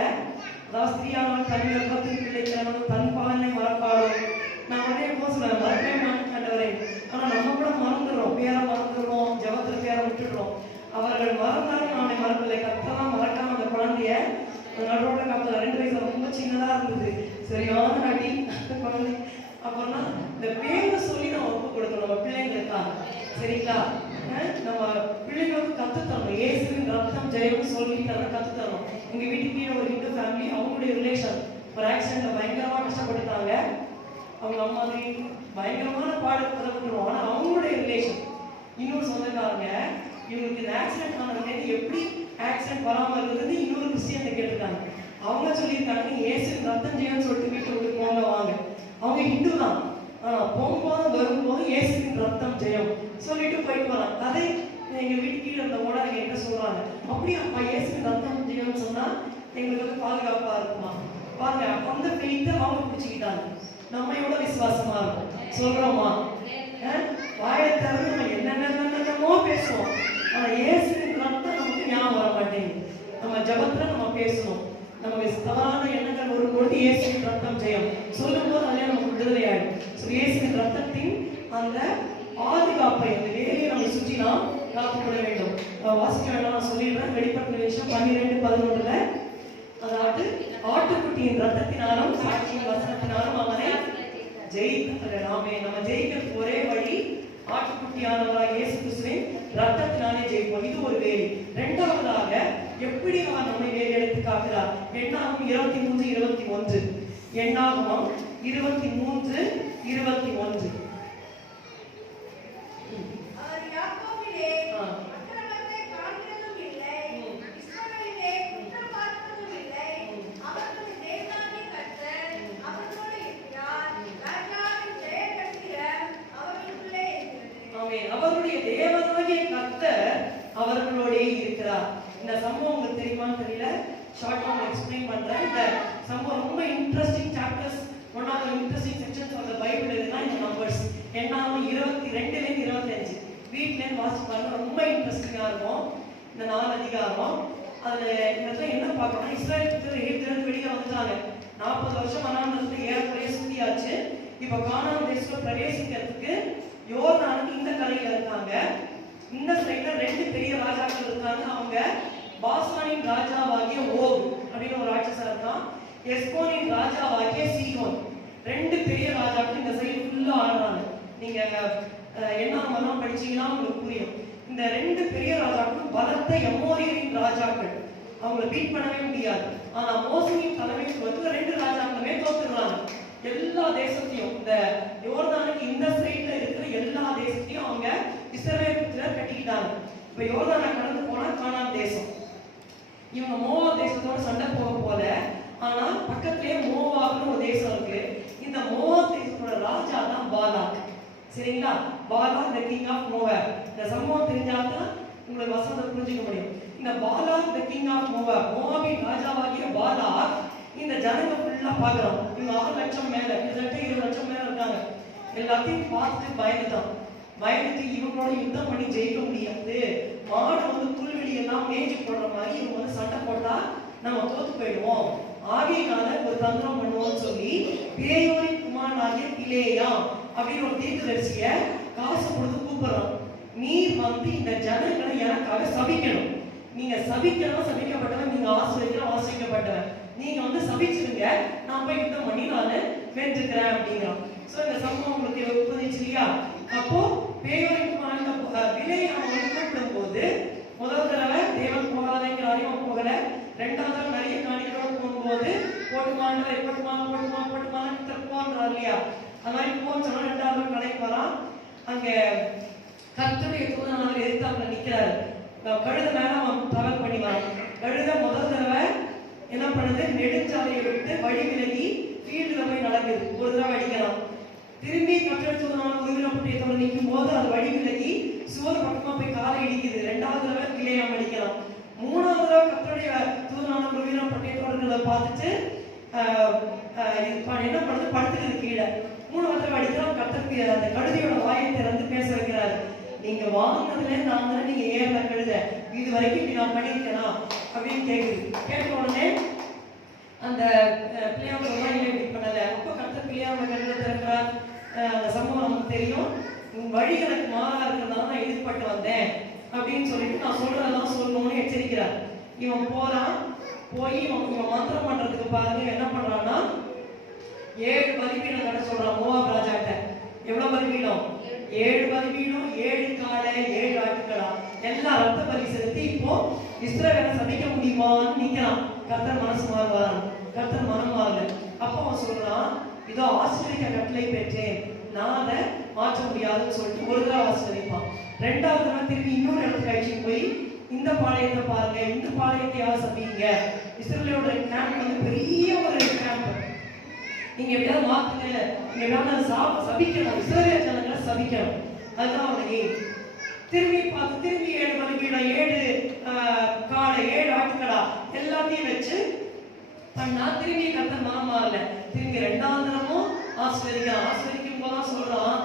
அதாவது ஸ்திரீயானவன் தன் கர்ப்பத்தின் பிள்ளைக்கிறவன் தன் பாலனை மறப்பாடும். நான் உடனே சொல்லுவேன், மறக்கவே மாட்டேன்றவரே. ஆனா நம்ம கூட மறந்துடுறோம், பேரை மறந்துடுறோம், ஜபத்துல பேரை விட்டுடுறோம். அவர்கள் மறந்தாலும் நானே மறக்கலை. கத்தெல்லாம் மறக்காம அந்த குழந்தைய நடுவோட காலத்துல 2 வயசுல ரொம்ப சின்னதா இருந்தது, சரியான அடி குழந்தை. அப்புறம்னா இந்த பேரை சொல்லி நம்ம ஒப்பு கொடுக்கணும் நம்ம பிள்ளைங்களுக்காக, சரிங்களா? நம்ம பிள்ளைங்களுக்கு கத்துத்தரணும். இயேசுவின் ரத்தம் ஜெயம் சொல்லிட்டு அதை கத்துத்தரணும். எங்க வீட்டுக்கு கீழே ஒரு ஹிந்து ஃபேமிலி, அவங்களுடைய ரிலேஷன் ஒரு ஆக்சிடென்ட்ல பயங்கரமா கஷ்டப்பட்டுட்டாங்க. அவங்க அம்மா பயங்கரமான பாடுபட்டுருவோம். ஆனா அவங்களுடைய ரிலேஷன் இன்னொரு சொந்தக்காரங்க இவங்களுக்கு இந்த ஆக்சிடென்ட் ஆனது எப்படி ஆக்சிடென்ட் வராம இருந்தது இன்னொரு கிறிஸ்டியன் கேட்டிருக்காங்க. அவங்க சொல்லியிருக்காங்க, இயேசுவின் ரத்தம் ஜெயம்னு சொல்லிட்டு வீட்டுல விட்டு போங்க வாங்க. அவங்க ஹிந்து தான், ஆனா போகும்போது வரும்போது இயேசுவின் ரத்தம் ஜெயம் சொல்லிட்டு போயிட்டு வராங்க. அதே எங்க வீட்டு கீழே இருந்த ஓட என்கிட்ட சொல்றாங்க, அப்படியே அப்பா இயேசுவின் ரத்தம் ஜெயம்னு சொன்னா எங்களுக்கு வந்து பாதுகாப்பா இருக்குமா? பாருங்க, அந்த பெய்த்து அவங்க பிடிச்சிக்கிட்டாங்க. நம்ம எவ்வளவு விசுவாசமா இருக்கும் சொல்றோமா? வாயை திறந்து நம்ம என்னென்னமோ பேசுவோம், ஆனா இயேசுவின் ரத்தம் நமக்கு ஞாபகம் வர மாட்டேங்குது. நம்ம ஜபத்துல நம்ம பேசணும். நமக்கு தவறான எண்ணங்கள் வரும்போது இயேசுவின் ரத்தம் ஜெயம் சொல்லும் போது அதே நமக்கு விடுதலை ஆயிடும். இயேசுவின் ரத்தத்தின் அந்த பாதுகாப்பை அந்த வேலையை நம்ம சுற்றி நாம் காத்துக்கொள்ள வேண்டும். வாசிக்க வேண்டாம், நான் சொல்லிடுறேன். வெளிப்படுத்தின விஷயம் 12:11. அதாவது ஆட்டுக்குட்டியின் ரத்தத்தினாலும் சாட்சியின் வசனத்தினாலும் அவனை ஜெயிக்கிறாமே. நம்ம ஜெயிக்க ஒரே வழி ஆட்டுக்குட்டியானவராக இயேசு கிறிஸ்துவின் ரத்தத்தினாலே ஜெயிப்போம். இது ஒரு வேலை. இரண்டாவதாக எப்படி அவர் நம்மை வேலை எடுத்து காக்கிறார்? எண்ணாகமம் 23:21. எண்ணாகமம் 23:21. ஆமென். அவருடைய தேவனாகிய கர்த்தர் அவர்களோட இருக்கிறார். இந்த சம்பவம் உங்களுக்கு தெரியுமான்னு தெரியல, ஷார்ட்டா எக்ஸ்பிளைன் பண்றேன். இந்த சம்பவம் ரொம்ப interesting chapters, one of the interesting sections of the Bible இதுனா இந்த நம்பர்ஸ். என்னாகும் 22 ல இருந்து 25 வீட்ல வாசிச்சு பாருங்க, ரொம்ப இன்ட்ரெஸ்டிங்கா இருக்கும் இந்த 4 அதிகாரம். அதுல இந்த என்ன பார்க்கணும், இஸ்ரவேல் புத்திரர் எகிப்திலிருந்து வெளியே வந்துட்டாங்க. 40 வருஷம் வனாந்தரத்துல ஏறக்குறைய சுத்தியாச்சு. இப்ப கானான் தேசத்துல பிரவேசிக்கிறதுக்கு யோர்தானுக்கு இந்த கரையில இருக்காங்க. இந்த சைடுல 2 பெரிய ராஜாக்கள் இருக்காங்க. அவங்க பாசானின் ராஜாவாகிய ஓக் அப்படின்னு ஒரு ராட்சசன் இருக்கான், எஸ்போனின் ராஜாவாகிய சீகோன். 2 பெரிய ராஜாக்கள் இந்த சைடு ஃபுல்லா ஆடுறாங்க. நீங்க என்ன படிச்சீங்கன்னா உங்களுக்கு புரியும். இந்த 2 பெரிய ராஜாக்களும் பலத்த எமோரியரின் ராஜாக்கள், அவங்களை பீட் பண்ணவே முடியாது. ஆனா மோசேயின் தலைமைக்கு வந்து 2 ராஜாக்களுமே தோத்துறாங்க. எல்லா தேசத்தையும், இந்த யோர்தானுக்கு இந்த சைடுல இருக்கிற எல்லா தேசத்தையும் அவங்க இஸ்ரவேல் புத்திரர் கட்டிக்கிட்டாங்க. இப்ப யோர்தானை கடந்து போனா கானான் தேசம். இவங்க மோவாப் தேசத்தோட சண்டை போல, ஆனா பக்கத்திலேயே மோவாப்னு ஒரு தேசம் இருக்கு. இந்த மோவாப் தேசத்தோட ராஜா தான் பாலாக். சரிங்களா? Balak the king of Moab. இந்த சம்பவம் தெரிஞ்சாதான் உங்களுக்கு வசனத்தை புரிஞ்சுக்க முடியும். இந்த Balak the king of Moab, மோவாபின் ராஜாவாகிய பாலாக் இந்த ஜனங்க ஃபுல்லா பாக்குறோம். இவங்க 6 லட்சம் மேல, கிட்டத்தட்ட 20 லட்சம் மேல இருக்காங்க. எல்லாத்தையும் பார்த்து பயந்துட்டான். பயந்துட்டு இவங்களோட யுத்தம் பண்ணி ஜெயிக்க முடியாது, மாடு வந்து புல்வெளி எல்லாம் மேய்ச்சி போடுற மாதிரி இவங்க வந்து சண்டை போட்டா நம்ம தோத்து போயிடுவோம், ஆகையினால ஒரு தந்திரம் பண்ணுவோம்னு சொல்லி பேயோரின் குமாரனாகிய பிலேயாம் அப்படின்னு ஒரு தீர்க்கதரிசிய காசு கொடுத்து கூப்பிடுறான். நீர் வந்து இந்த ஜனங்களை எனக்காக சபிக்கணும். நீங்க சபிக்கணும், சபிக்கப்பட்டவன். நீங்க ஆசிரியர், ஆசிரியப்பட்டவன். நீங்க வந்து சபிச்சிருங்க, நான் போய் யுத்தம் பண்ணி நான் வென்றுக்கிறேன் அப்படிங்கிறான். சோ இந்த சம்பவம் உங்களுக்கு புரிஞ்சுச்சு இல்லையா? அப்போ பேயோரின் குமாரன் பிலேயாம் கூப்பிடும் போது முதல் தடவை தேவன் போகாதேங்கிற அறிவம் போகல. 2வது தடவை நிறைய காணிகளோட போகும்போது போட்டுமான்றார், போட்டுமான்னு போன்றார் இல்லையா? அது மாதிரி போன்னு சொன்னா 2வது கலைக்கு வரான். அங்க கர்த்தருடைய தூதனால எதிர்த்தாப்புல நிக்கிறாரு. கழுத மேல அவன் டிராவல் பண்ணி வரான். கழுத முதல் தடவை என்ன பண்ணுது, நெடுஞ்சாலையை விட்டு வழி விலகி ஃபீல்டுல போய் நடக்குது. ஒரு தடவை அடிக்கலாம். திரும்பி கர்த்தருடைய தூதனால உயிரிழப்பட்டத்தோட நிற்கும் போது அது வழி விலகி சுவர் பக்கமா போய் காலை இடிக்குது. 2வது தடவை பிலேயாம் அடிக்கலாம். 3வது தடவை கர்த்தருடைய தூதனால உயிரிழப்பட்டத்தோட பார்த்துட்டு என்ன பண்ணுது, படுத்துக்கிறது கீழே. 3வது தடவை அடிக்கலாம். கர்த்தருக்கு அந்த கழுதையோட வாயை திறந்து பேச வைக்கிறாரு. நீங்க வாங்கினதுல நான் தானே நீங்க ஏறல கழுத, இது வரைக்கும் இப்படி நான் பண்ணிருக்கேனா அப்படின்னு கேக்குது. கேட்ட உடனே அந்த பிள்ளையாம சொல்றா, இல்லை இப்படி பண்ணல. அப்ப கர்த்தர் பிள்ளையாம கழுத திறக்கிறார். அந்த சம்பவம் நமக்கு தெரியும். உன் வழி எனக்கு மாறா இருக்கிறதால நான் எதிர்பட்டு வந்தேன் அப்படின்னு சொல்லிட்டு நான் சொல்றதெல்லாம் சொல்லணும்னு எச்சரிக்கிறார். இவன் போறான். போய் இவன் மந்திரம் பண்றதுக்கு பாருங்க என்ன பண்றான்னா, 7 பலிபீடம் கட்ட சொல்றான் மோவாப் ராஜாட்ட. எவ்வளவு பலிபீடம்? 7 பலிபீடம், 7 காளை, 7 ஆட்டுக்கடா, எல்லாம் ரத்த பலி செலுத்தி இப்போ இஸ்ரவேலை சபிக்க முடியுமான்னு நிக்கிறான். கர்த்தர் மனசு மாறுவாரான். கர்த்தர் மனம் மாறல. அப்போ அவன் சொல்றான், இதோ ஆசீர்வதிக்க கட்டளை பெற்றேன், நான் அதை மாற்ற முடியாதுன்னு சொல்லிட்டு ஒரு தடவை ஆசீர்வதிப்பான். 2வது தடவை திரும்பி இன்னொரு இடத்துக்கு அழைச்சிட்டு போய் இந்த பாளையத்தை பாருங்க, இந்த பாளையத்தை யார் சபிங்க. இஸ்ரவேலோட கேம்ப் வந்து பெரிய ஒரு கேம்ப். நீங்க எப்படியாவது மாத்துங்க, நீங்க எப்படியாவது சபிக்கணும், இஸ்ரவேல் ஜனங்களை சபிக்கணும். அதுதான் அவனுக்கு. திரும்பி பார்த்து திரும்பி 7 பலிபீடம், 7 காளை, 7 ஆட்டுக்கடா எல்லாத்தையும் வச்சு பண்ணா திரும்பி கர்த்தர் மனம் மாறல. திரும்பி 2வது தினமும் ஆசீர்வதிக்கும் போதான் சொல்றான்,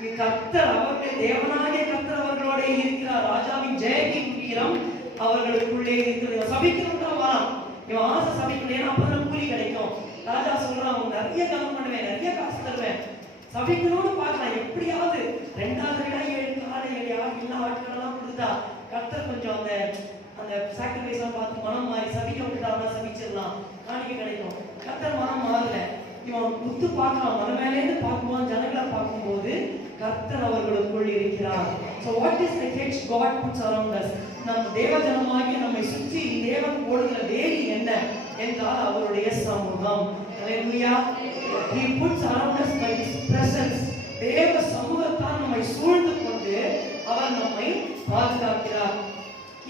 நீ கர்த்தர் அவர்கள் தேவனாகிய கர்த்தர் அவர்களோட இருக்கிறார், ராஜாவின் ஜெயத்தின் வீரம் அவர்களுக்குள்ளே இருக்கிறது. சபிக்கணும்தான் வரான். இவன் ஆசை சபிக்கணும், அப்பதான் கூலி கிடைக்கும். ராஜா சொல்றான், அவன் நிறைய கவனம் பண்ணுவேன், நிறைய காசு தருவேன், சபிக்கணும்னு பார்க்கலாம். எப்படியாவது 2வது விட 7 காலை 7 எல்லா ஆட்களெல்லாம் கொடுத்தா கர்த்தர் கொஞ்சம் அந்த சாக்ரிஃபைஸ் பார்த்து மனம் மாறி சபிக்க விட்டுட்டாருன்னா சபிச்சிடலாம், காணிக்கை கிடைக்கும். கர்த்தர் மனம் மாறல. இவன் உத்து பார்க்கலாம், மன மேலேருந்து பார்க்கும்போது ஜனங்களை பார்க்கும்போது கர்த்தர் அவர்களுக்குள் இருக்கிறார். So what is the hedge God puts around us? நம் தேவஜனமாகிய நம்மை சுற்றி தேவன் போடுகிற வேலி என்ன என்றால் அவருடைய சமூகம். Hallelujah. He puts around us by His presence. தேவ சமூகத்தால் நம்மை சூழ்ந்து கொண்டு அவர் நம்மை பாதுகாக்கிறார்.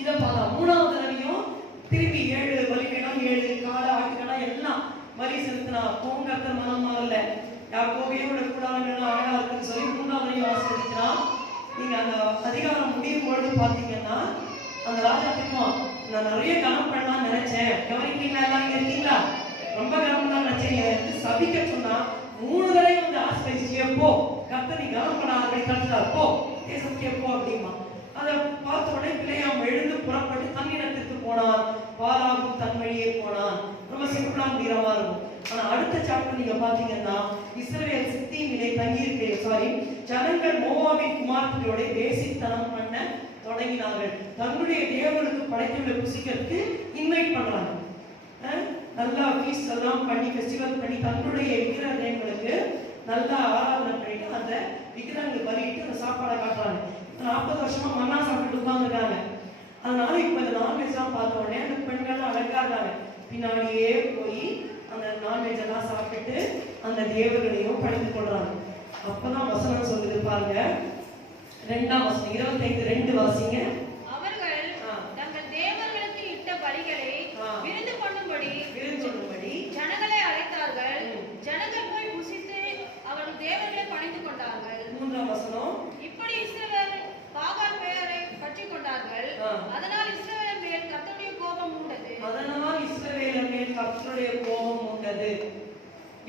இதை பார்த்தா 3வது தடவையும் திரும்பி 7 பலிபீடம், 7 காளை, ஆட்டுக்கடா எல்லாம் பலி செலுத்தினா. கர்த்தர் மனம் மாறல. யாக்கோபையோட கூடாரங்கள் அழகா இருக்குன்னு சொல்லி 3வது தடவையும் ஆசீர்வதிக்கிறான். நீங்க அந்த அதிகாரம் முடியும் பொழுது பாத்தீங்கன்னா அந்த ராஜா திட்டுவான், நான் நிறைய கனம் பண்ணலாம்னு நினைச்சேன், கவனிக்கிறீங்களா? எல்லாம் இங்க இருக்கீங்களா? ரொம்ப கனம் பண்ணலாம் நினைச்சேன், எடுத்து சபிக்க சொன்னா 3 தடவை வந்து ஆஸ்பைசியே போ, கர்த்தர் நீ கனம் பண்ணாதபடி கட்டுறாரு, போ தேசத்துக்கே போ அப்படிமா. அதை பார்த்த உடனே பிள்ளையாம் எழுந்து புறப்பட்டு தன்னிடத்திற்கு போனான், பாலாகும் தன் வழியே போனான். ரொம்ப சிம்பிளா முடிகிறவா இருக்கும். ஆனா அடுத்த சாப்டர் நீங்க பாத்தீங்கன்னா இஸ்ரவேல் சித்தீமிலே ஜனங்கள் மோவாபின் குமாரத்தியோட வேசித்தனம் பண்ண தொடங்கினார்கள். தன்னுடைய தேவனுக்கு படைத்தவர்களை புசிக்கிறதுக்கு இன்வைட் பண்றாங்க. நல்லா ஃபீஸ்ட் எல்லாம் பண்ணி ஃபெஸ்டிவல் பண்ணி தன்னுடைய விக்கிரகங்களுக்கு நல்லா ஆராதனை பண்ணிட்டு அந்த விக்கிரகங்களை பலியிட்டு அந்த சாப்பாடை காட்டுறாங்க. 40 வருஷமா மண்ணா சாப்பிட்டு உட்கார்ந்துருக்காங்க. அதனால இப்ப இந்த நான்வெஜ் எல்லாம் பார்த்த உடனே அந்த பெண்கள் அழகா இருக்காங்க, பின்னாடியே போய் அந்த நான்வெஜ் எல்லாம் சாப்பிட்டு அந்த தேவர்களையும் படைத்து கொள்றாங்க. அப்பதான் வசனம் சொல்லுது பாருங்க, 2ஆம் வசனம் 25:2 வாசிங்க. அவர்கள் தங்கள் தேவர்களுக்கு இட்ட பலிகளை விருந்து பண்ணும்படி ஜனங்களை அழைத்தார்கள். ஜனங்கள் போய் புசித்து அவர்கள் தேவர்களை பணிந்து கொண்டார்கள். 3ஆம் வசனம், இப்படி இஸ்ரவேல் பாகால் பெயரை பற்றிக் கொண்டார்கள். அதனால் இஸ்ரவேல் மேல் கர்த்தருடைய கோபம் உண்டது.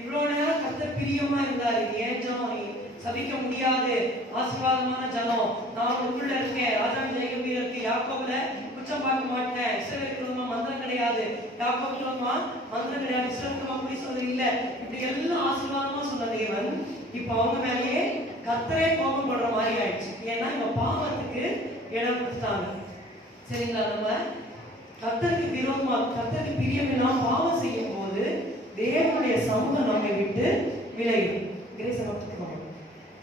இவ்வளவு நேரம் கர்த்தர் பிரியமா இருந்தாரு. ஏன் ஜனம் சபிக்க முடியாது, ஆசீர்வாதமான ஜனம், நான் உங்களுக்குள்ள இருக்கேன், ராஜா ஜெயகம்பீர் இருக்கு, யாக்கோபுல குற்றம் பார்க்க மாட்டேன், இஸ்ரவேல் குடும்பமா மந்திரம் கிடையாது, யாக்கோபு குடும்பமா மந்திரம் கிடையாது, இஸ்ரவேல் குடும்பம் அப்படி சொல்றது இல்ல, இப்படி எல்லாம் ஆசீர்வாதமா சொன்ன தேவன் இப்ப அவங்க மேலேயே கர்த்தரே கோபம் படுற மாதிரி ஆயிடுச்சு. ஏன்னா இவங்க பாவத்துக்கு இடம் கொடுத்துட்டாங்க. சரிங்களா? நம்ம கர்த்தருக்கு விரோதமா, கர்த்தருக்கு பிரியமில்லாம பாவம் செய்யும் போது தேவனுடைய சமூகம் நம்மை விட்டு விலகும்.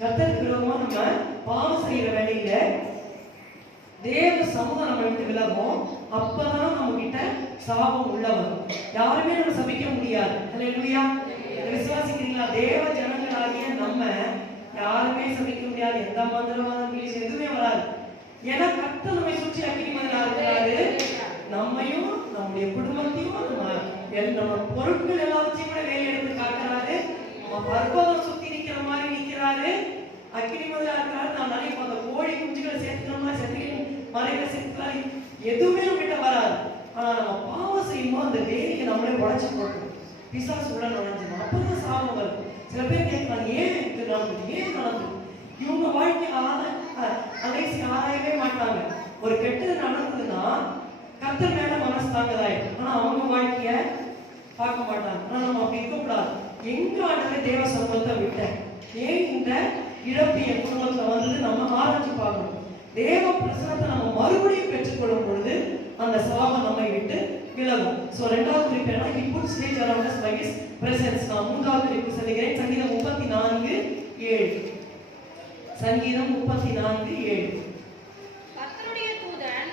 கர்த்தருக்கு விரோதமா நம்ம பாவம் செய்யற வேலையில தேவ சமூகம் நம்ம விட்டு விலகும். அப்பதான் நம்ம கிட்ட சாபம் உள்ளவர். யாருமே நம்ம சபிக்க முடியாது. அல்லேலூயா. விசுவாசிக்கிறீங்களா? தேவ ஜனங்களாகிய நம்ம யாருமே சபிக்க முடியாது. எந்த மந்திரவாதம் எதுவுமே வராது. ஏன்னா கர்த்தர் நம்மை சுற்றி அக்கினி மதிலா இருக்கிறாரு. நம்மையும் நம்முடைய குடும்பத்தையும் நம்ம பொருட்கள் எல்லாத்தையும் கூட வேலை எடுத்து காட்டுறாரு. நம்ம பர்வதம் சுத்தி நிக்கிற மாதிரி நிக்கிறாரு. அக்கினி மதிலா இருக்கிறாரு. நான் நிறைய அந்த கோழி குஞ்சுகளை சேர்த்துக்கிற மாதிரி செத்துக்கிட்டு மலைகளை சேர்த்துக்கிறாரு. எதுவுமே நம்ம கிட்ட வராது. ஆனா நம்ம பாவம் செய்யும்போது அந்த வேலையை நம்மளே உடைச்சு போட்டோம். பிசாசு உள்ள நுழைஞ்சிடும். அப்பதான் சாபம் வரும். சில பேர் கேட்கறாங்க, ஏன் இது நடந்தது, ஏன் நடந்தது? இவங்க வாழ்க்கை அலைசி ஆராயவே மாட்டாங்க. ஒரு கெட்டது நடந்ததுன்னா கர்த்தர் மேல மனசு தாங்கதாயிடும். ஆனா அவங்க வாழ்க்கைய பார்க்க மாட்டாங்க. ஆனா நம்ம அப்படி இருக்கக்கூடாது. எங்க ஆண்டவரே தேவ சமூகத்தை விட்டேன், ஏன் இந்த இழப்பு என் குடும்பத்துல வந்தது, நம்ம ஆராய்ச்சி பார்க்கணும். தேவ பிரசனத்தை நம்ம மறுபடியும் பெற்றுக்கொள்ளும் பொழுது அந்த சாபம் நம்மை விட்டு விலகும். சோ 2வது குறிப்பு என்ன? He puts nature around us by his presence. நான் 3வது குறிப்பு சொல்லுகிறேன். சங்கீதம் 34:7. சங்கீதம் 34:7. கர்த்தருடைய தூதன்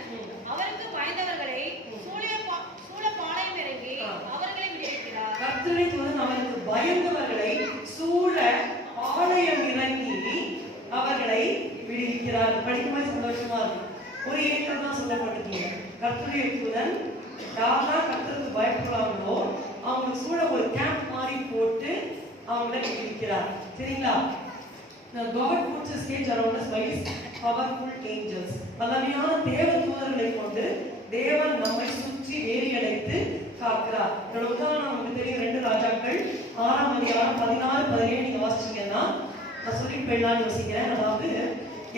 அவருக்கு பயந்தவர்களை சூழ பாளையம் இறங்கி அவர்களை விடுவிக்கிறார். கர்த்தருடைய தூதன் அவருக்கு பயந்தவர்களை சூழ பாளையம் இறங்கி அவர்களை விடுவிக்கிறார். படிக்கும்போது சந்தோஷமா இருக்கு. ஒரு ஏற்றம் தான் சொல்லப்பட்டிருக்கீங்க. கர்த்தருடைய தூதன் யாரெல்லாம் கர்த்தருக்கு பயப்படுறாங்களோ அவங்க சூழ ஒரு கேம்ப் மாதிரி போட்டு அவங்களை விடுவிக்கிறார். சரிங்களா? God puts his hedge around us by his powerful angels. வல்லமையான தேவ தூதர்களை கொண்டு தேவன் நம்மை சுற்றி வேலியடைத்து காக்கிறார். இதோட உதாரணம் நமக்கு தெரியும். 2 ராஜாக்கள் 6ஆம் அதிகாரம் 16-17 நீங்க வாசிச்சீங்கன்னா நான் சொல்லி போயிடலாம்னு யோசிக்கிறேன். அதாவது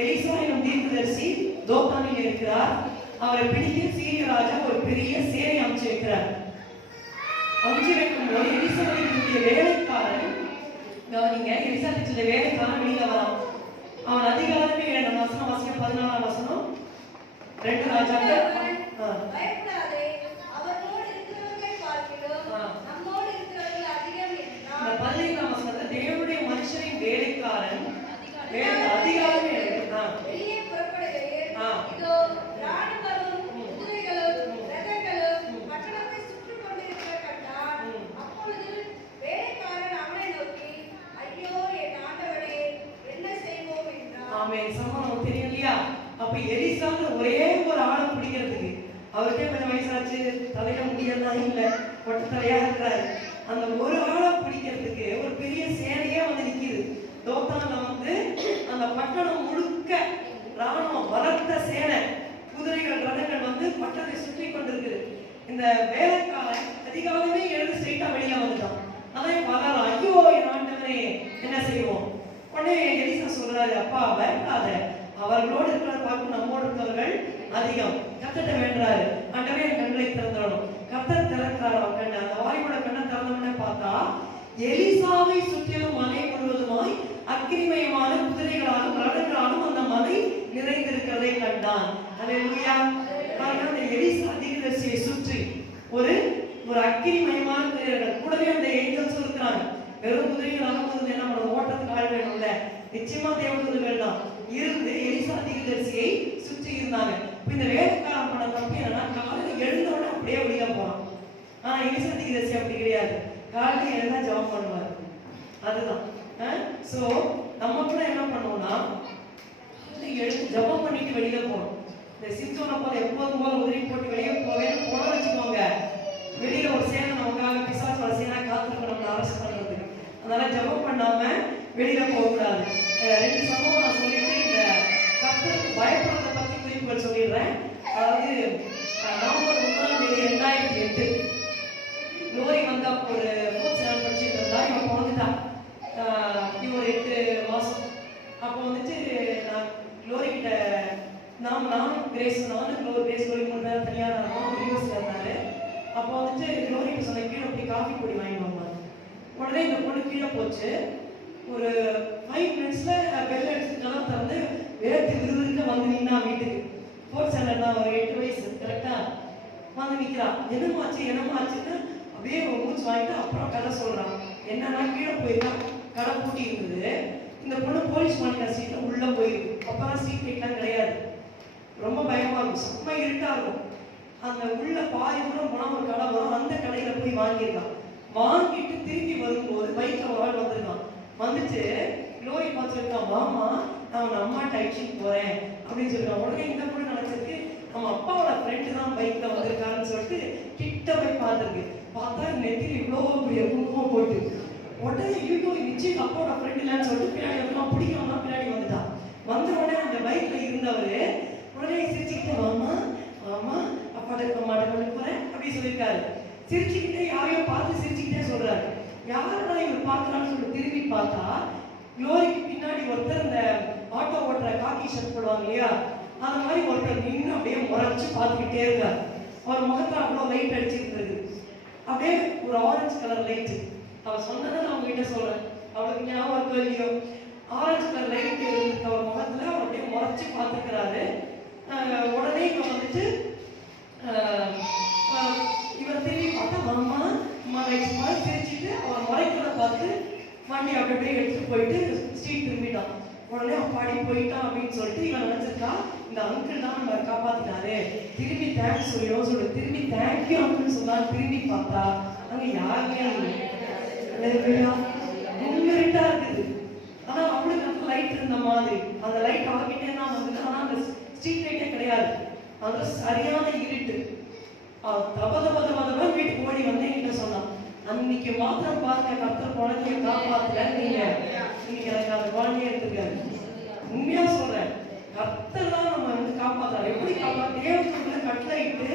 எலிசா எனும் தீர்க்கதரிசி தோத்தானில் இருக்கிறார். அவரை பிடிக்க சீரிய ராஜா ஒரு பெரிய சேனை அமைச்சு வைக்கிறார். அமைச்சு வைக்கும் போது எலிசாவினுடைய வேலைக்காரன், கவனிங்க, எலிசாவினுடைய வேலைக்காரன் வெளியில வரான். அவன் அதிகாரமே 2 வசனம் வாசிக்க 14ஆம் வசனம் 2 ராஜாக்கள். பயப்படாதே, அவரோடு இருக்கிறவர்களை பார்க்கிறோம், நம்மோடு இருக்கிறவர்கள் அதிகம் என்றார். 15ஆம் வசனத்துல தேவனுடைய மனுஷனின் வேலைக்காரன் அதிகாரமே வெளியே புறப்படுகிறேன், இதோ ராணுவங்களும் குதிரைகளும் ரதங்களும் பட்டணத்தை சுற்றிக் கொண்டிருக்கிற கண்டான். அப்பொழுது வேலைக்காரன் அவனை நோக்கி, ஐயோ என் ஆண்டவனே, என்ன செய்வோம் என்றான். ஆமென். சமாதானம் தெரியும் இல்லையா? அப்ப எலிசான்னு ஒரே ஒரு ஆளை பிடிக்கிறதுக்கு, அவருக்கே கொஞ்சம் வயசாச்சு, தலையில முடியலாம் இல்ல, கொட்ட தலையா இருக்கிறாரு. அந்த ஒரு ஆளை பிடிக்கிறதுக்கு ஒரு பெரிய சேனையே வந்து நிக்குது. தோத்தான்ல வந்து அந்த பட்டணம் முழுக்க பலத்த சேனை, குதிரைகள், ரதங்கள் வந்து பட்டத்தை சுற்றி கொண்டிருக்குது. இந்த வேலைக்காரன் அதிகாலமே எழுந்து ஸ்ட்ரெயிட்டா வெளியே வந்துட்டான். அதான் பலர் ஐயோ என் ஆண்டவரே என்ன செய்வோம். உடனே எலிசா சொல்றாரு, அப்பா பயப்படாத, அவர்களோடு இருக்கிற பார்க்கும் நம்மோடு இருக்கிறவர்கள் அதிகம். கர்த்தர்ட்ட வேண்டாரு, ஆண்டவரே என் கண்களை திறந்துடணும். கர்த்தர் திறக்கிறார் அவன் கண்ணை. அந்த வாயோட கண்ணை திறந்தவனே பார்த்தா எலிசாவை சுற்றிலும் மலை முழுவதுமாய் அக்கினிமயமான குதிரைகளாலும் ரதங்களாலும் அந்த மலை நிறைந்திருக்கிறதை கண்டான். அல்லேலூயா. அந்த எலிசா தீர்க்கதரிசியை சுற்றி ஒரு அக்கினிமயமான குதிரைகள் கூடவே அந்த ஏஞ்சல்ஸ் இருக்கிறாங்க. வெறும் குதிரைகள் அனுமதி என்ன பண்ணுறது, ஓட்டத்துக்கு ஆள் வேணும்ல, நிச்சயமா தேவதூதர்கள் தான் இருந்து எலிசா தீர்க்கதரிசியை சுற்றி இருந்தாங்க. இந்த வேலைக்காரன் பண்ண தப்பு என்னன்னா, காலையில் எழுந்தோட அப்படியே வெளியே போறான். ஆனா எலிசா தீர்க்கதரிசி அப்படி கிடையாது, காலையில் எழுந்தா ஜெபம் பண்ணுவார். அதுதான். சோ நம்ம கூட என்ன பண்ணுவோம்னா, எழுந்து ஜெபம் பண்ணிட்டு வெளியில போகணும். இந்த சிம்சோனை போல எப்போதும் போல உதிரி போட்டு வெளியே போவேன்னு போன வச்சுக்கோங்க, வெளியில ஒரு சேனை நமக்காக பிசாசோட சேனை காத்திருக்க நம்மளை அரசு பண்றதுக்கு. அதனால ஜெபம் பண்ணாம வெளியில போகக்கூடாது. 2 சம்பவம் நான் சொல்லிட்டு இந்த கர்த்தருக்கு பயப்படுறதை பத்தி குறிப்புகள் சொல்லிடுறேன். அதாவது நவம்பர் 1ஆம் தேதி 2008 லோரி வந்து அப்போ ஒரு 4th ஸ்டாண்டர்ட் படிச்சுட்டு இருந்தா. இவன் பிறந்துட்டா, இவன் ஒரு 8 மாசம். அப்போ வந்துட்டு நான் லோரி கிட்ட நானும் கிரேஸ் லோரி 3 பேர் தனியாக இருந்தோம், யூஎஸ்ல இருந்தாரு. அப்போ வந்துட்டு லோரி கிட்ட சொன்ன, கீழே போய் காஃபி பொடி வாங்கி வாங்க. உடனே இந்த பொண்ணு கீழே போச்சு. ஒரு 5 மினிட்ஸ்ல பெல் அடிச்சு கதவு திறந்து வேர்த்து விறுவிறுக்க வந்து நின்னா வீட்டுக்கு. 4th ஸ்டாண்டர்ட் தான், ஒரு 8 வயசு கரெக்டா வந்து நிக்கிறா. என்னமாச்சுன்னு அப்படியே மூச்சு வாங்கிட்டு அப்புறம் கதை சொல்றான். என்னன்னா, கீழே போயிருக்கான், கடை பூட்டி இருந்தது. இந்த பொண்ணு போலீஸ் மாநில சீட்டை உள்ள போயிருக்கு. அப்பதான் ஸ்ட்ரீட் லைட்லாம் கிடையாது, ரொம்ப பயமா இருக்கும், செம்ம இருட்டா இருக்கும். அந்த உள்ள பாதி தூரம் போனா ஒரு கடை வரும், அந்த கடையில போய் வாங்கியிருக்கான். வாங்கிட்டு திரும்பி வரும்போது பைக்ல ஒரு ஆள் வந்திருக்கான். வந்துட்டு லோரி பார்த்துருக்கான், வாமா நான் உன் அம்மாட்ட அழிச்சிட்டு போறேன் அப்படின்னு சொல்லிருக்கான். உடனே இந்த பொண்ணு நினைச்சிருக்கு, நம்ம அப்பாவோட ஃப்ரெண்டு தான் பைக்ல வந்திருக்காருன்னு சொல்லிட்டு கிட்ட போய் பார்த்துருக்கு. பார்த்தா நெத்தியில் இவ்வளோ பெரிய குங்குமம் போட்டு. உடனே ஐயோ நிச்சயம் அப்பாவோட ஃப்ரெண்ட் இல்லைன்னு சொல்லிட்டு பின்னாடி வந்து பிடிக்கணும்னா பின்னாடி வந்துட்டான். வந்த உடனே அந்த பைக்ல இருந்தவரு உடனே சிரிச்சுக்கிட்டே, வாமா வாமா அப்பாட்ட அம்மாட்ட போறேன் அப்படி சொல்லியிருக்காரு. சிரிச்சுக்கிட்டே யாரையோ பார்த்து சிரிச்சுக்கிட்டே சொல்றாரு. யாரா இவர் பார்க்கலான்னு சொல்லி திரும்பி பார்த்தா லோரிக்கு பின்னாடி ஒருத்தர் இந்த ஆட்டோ ஓட்டுற காக்கி ஷர்ட் போடுவாங்க இல்லையா, அந்த மாதிரி ஒருத்தர் நின்று அப்படியே முறைச்சு பார்த்துக்கிட்டே இருக்காரு. அவர் முகத்துல அவ்வளோ லைட் அடிச்சிருந்தது, அப்படியே ஒரு ஆரஞ்சு கலர் லைட். அவ சொன்னதை நான் உங்ககிட்ட சொல்றேன், அவளுக்கு ஞாபகம் இருக்கோ இல்லையோ, ஆரஞ்சு கலர் லைட் இருக்க அவர் முகத்துல அவர் அப்படியே முறைச்சு பார்த்துக்கிறாரு. உடனே இவன் வந்துட்டு இவர் திரும்பி பார்த்தா மாமா சும்மா சிரிச்சுட்டு அவர் முறைக்கிறத பார்த்து வண்டி அப்படியே எடுத்துட்டு போயிட்டு ஸ்ட்ரீட் திரும்பிட்டான். உடனே அப்பாடி போயிட்டான் அப்படின்னு சொல்லிட்டு இவன் நினைச்சிருக்கா, இந்த அங்கிள் தான் நம்ம காப்பாத்தினாரு, திரும்பி தேங்க்ஸ் சொல்லிடும் சொல்லி திரும்பி தேங்க்யூ அப்படின்னு சொன்னா. திரும்பி பார்த்தா அங்க யாருமே இருட்டா இருக்குது. ஆனா அவளுக்கு அந்த லைட் இருந்த மாதிரி, அந்த லைட் அவகிட்டே தான் வந்தது. ஆனா அந்த ஸ்ட்ரீட் லைட்டே கிடையாது, அது சரியான இருட்டு. தபதபதபதம் வீட்டுக்கு ஓடி வந்து என்கிட்ட சொன்னான், அன்னைக்கு மாத்திரம் பாருங்க கர்த்தர் குழந்தைய காப்பாத்துல, நீங்க இன்னைக்கு எனக்கு அந்த குழந்தைய எடுத்துக்காரு. உண்மையா சொல்றேன், கர்த்தர் தான் நம்ம வந்து காப்பாத்துறாரு. எப்படி காப்பாற்ற தேவத்துக்குள்ள கட்டளை இட்டு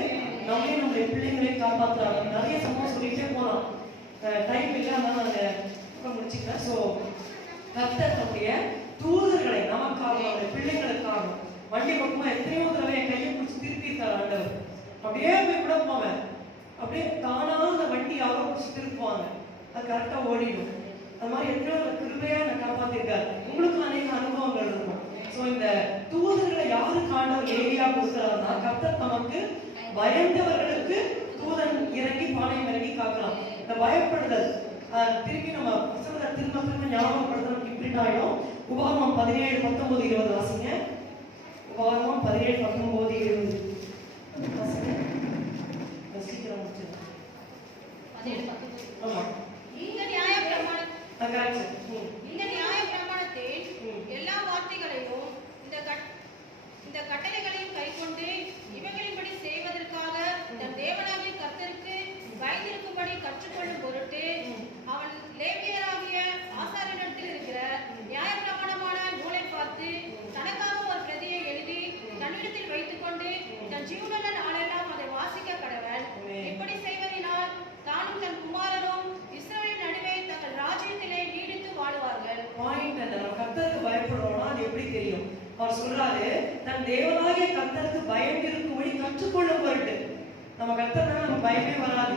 நம்மளுடைய பிள்ளைங்களையும் காப்பாத்துறாங்க. நிறைய சம்பவம் சொல்லிட்டே போனோம், டைம் இல்லை, அதனால நாங்கள் முடிச்சுக்கிறேன். ஸோ கர்த்தர் நம்முடைய தூதர்களை நமக்காக நம்முடைய பிள்ளைங்களுக்காக வண்டி பக்கமா எத்தனையோ தடவை என் கையை பிடிச்சி திருப்பி இருக்காரு ஆண்டவர். அப்படியே போய் விட போவேன், அப்படியே தானா அந்த வண்டி யாரோ பிடிச்சி திருப்புவாங்க, அது கரெக்டா ஓடிடும். அது மாதிரி எத்தனையோ கிருபையா நான் காப்பாத்திருக்காரு. உங்களுக்கு அநேக அனுபவங்கள் இருக்கும். ஸோ இந்த தூதர்களை யாருக்கு ஆண்டவர் ஏரியா கொடுக்குறாருன்னா, கர்த்தர் நமக்கு பயந்தவர்களுக்கு தூதன் இறங்கி பாளையம் இறங்கி காக்கலாம். இந்த பயப்படுதல் திருப்பி நம்ம பசங்களை திரும்ப ஞாபகப்படுத்த இப்படி ஆயிடும். உபாகமம் 17:19-20 வாசிங்க. உபாகமம் 17:19-20 சீக்கிரம் முடிச்சிடும். இந்த நியாய பிரமாணத்தில் எல்லா வார்த்தைகளையும் இந்த கட்டளைகளையும் கைக்கொண்டு இவைகளின்படி செய்வதற்காக தன் தேவனாகிய கர்த்தருக்கு பயந்திருக்கும்படி கற்றுக்கொள்ளும் பொருட்டு அவன் லேவியராகிய ஆசாரியனிடத்தில் இருக்கிற நியாய பிரமாணமான நூலை பார்த்து தனக்காக ஒரு பிரதியை எழுதி அவர் சொல்றாரு, தன் தேவனாகிய கர்த்தருக்கு பயந்திருக்கும்படி கற்றுக்கொள்ளும் பொருட்டு. நம்ம கர்த்தர்னா நம்ம பயமே வராது.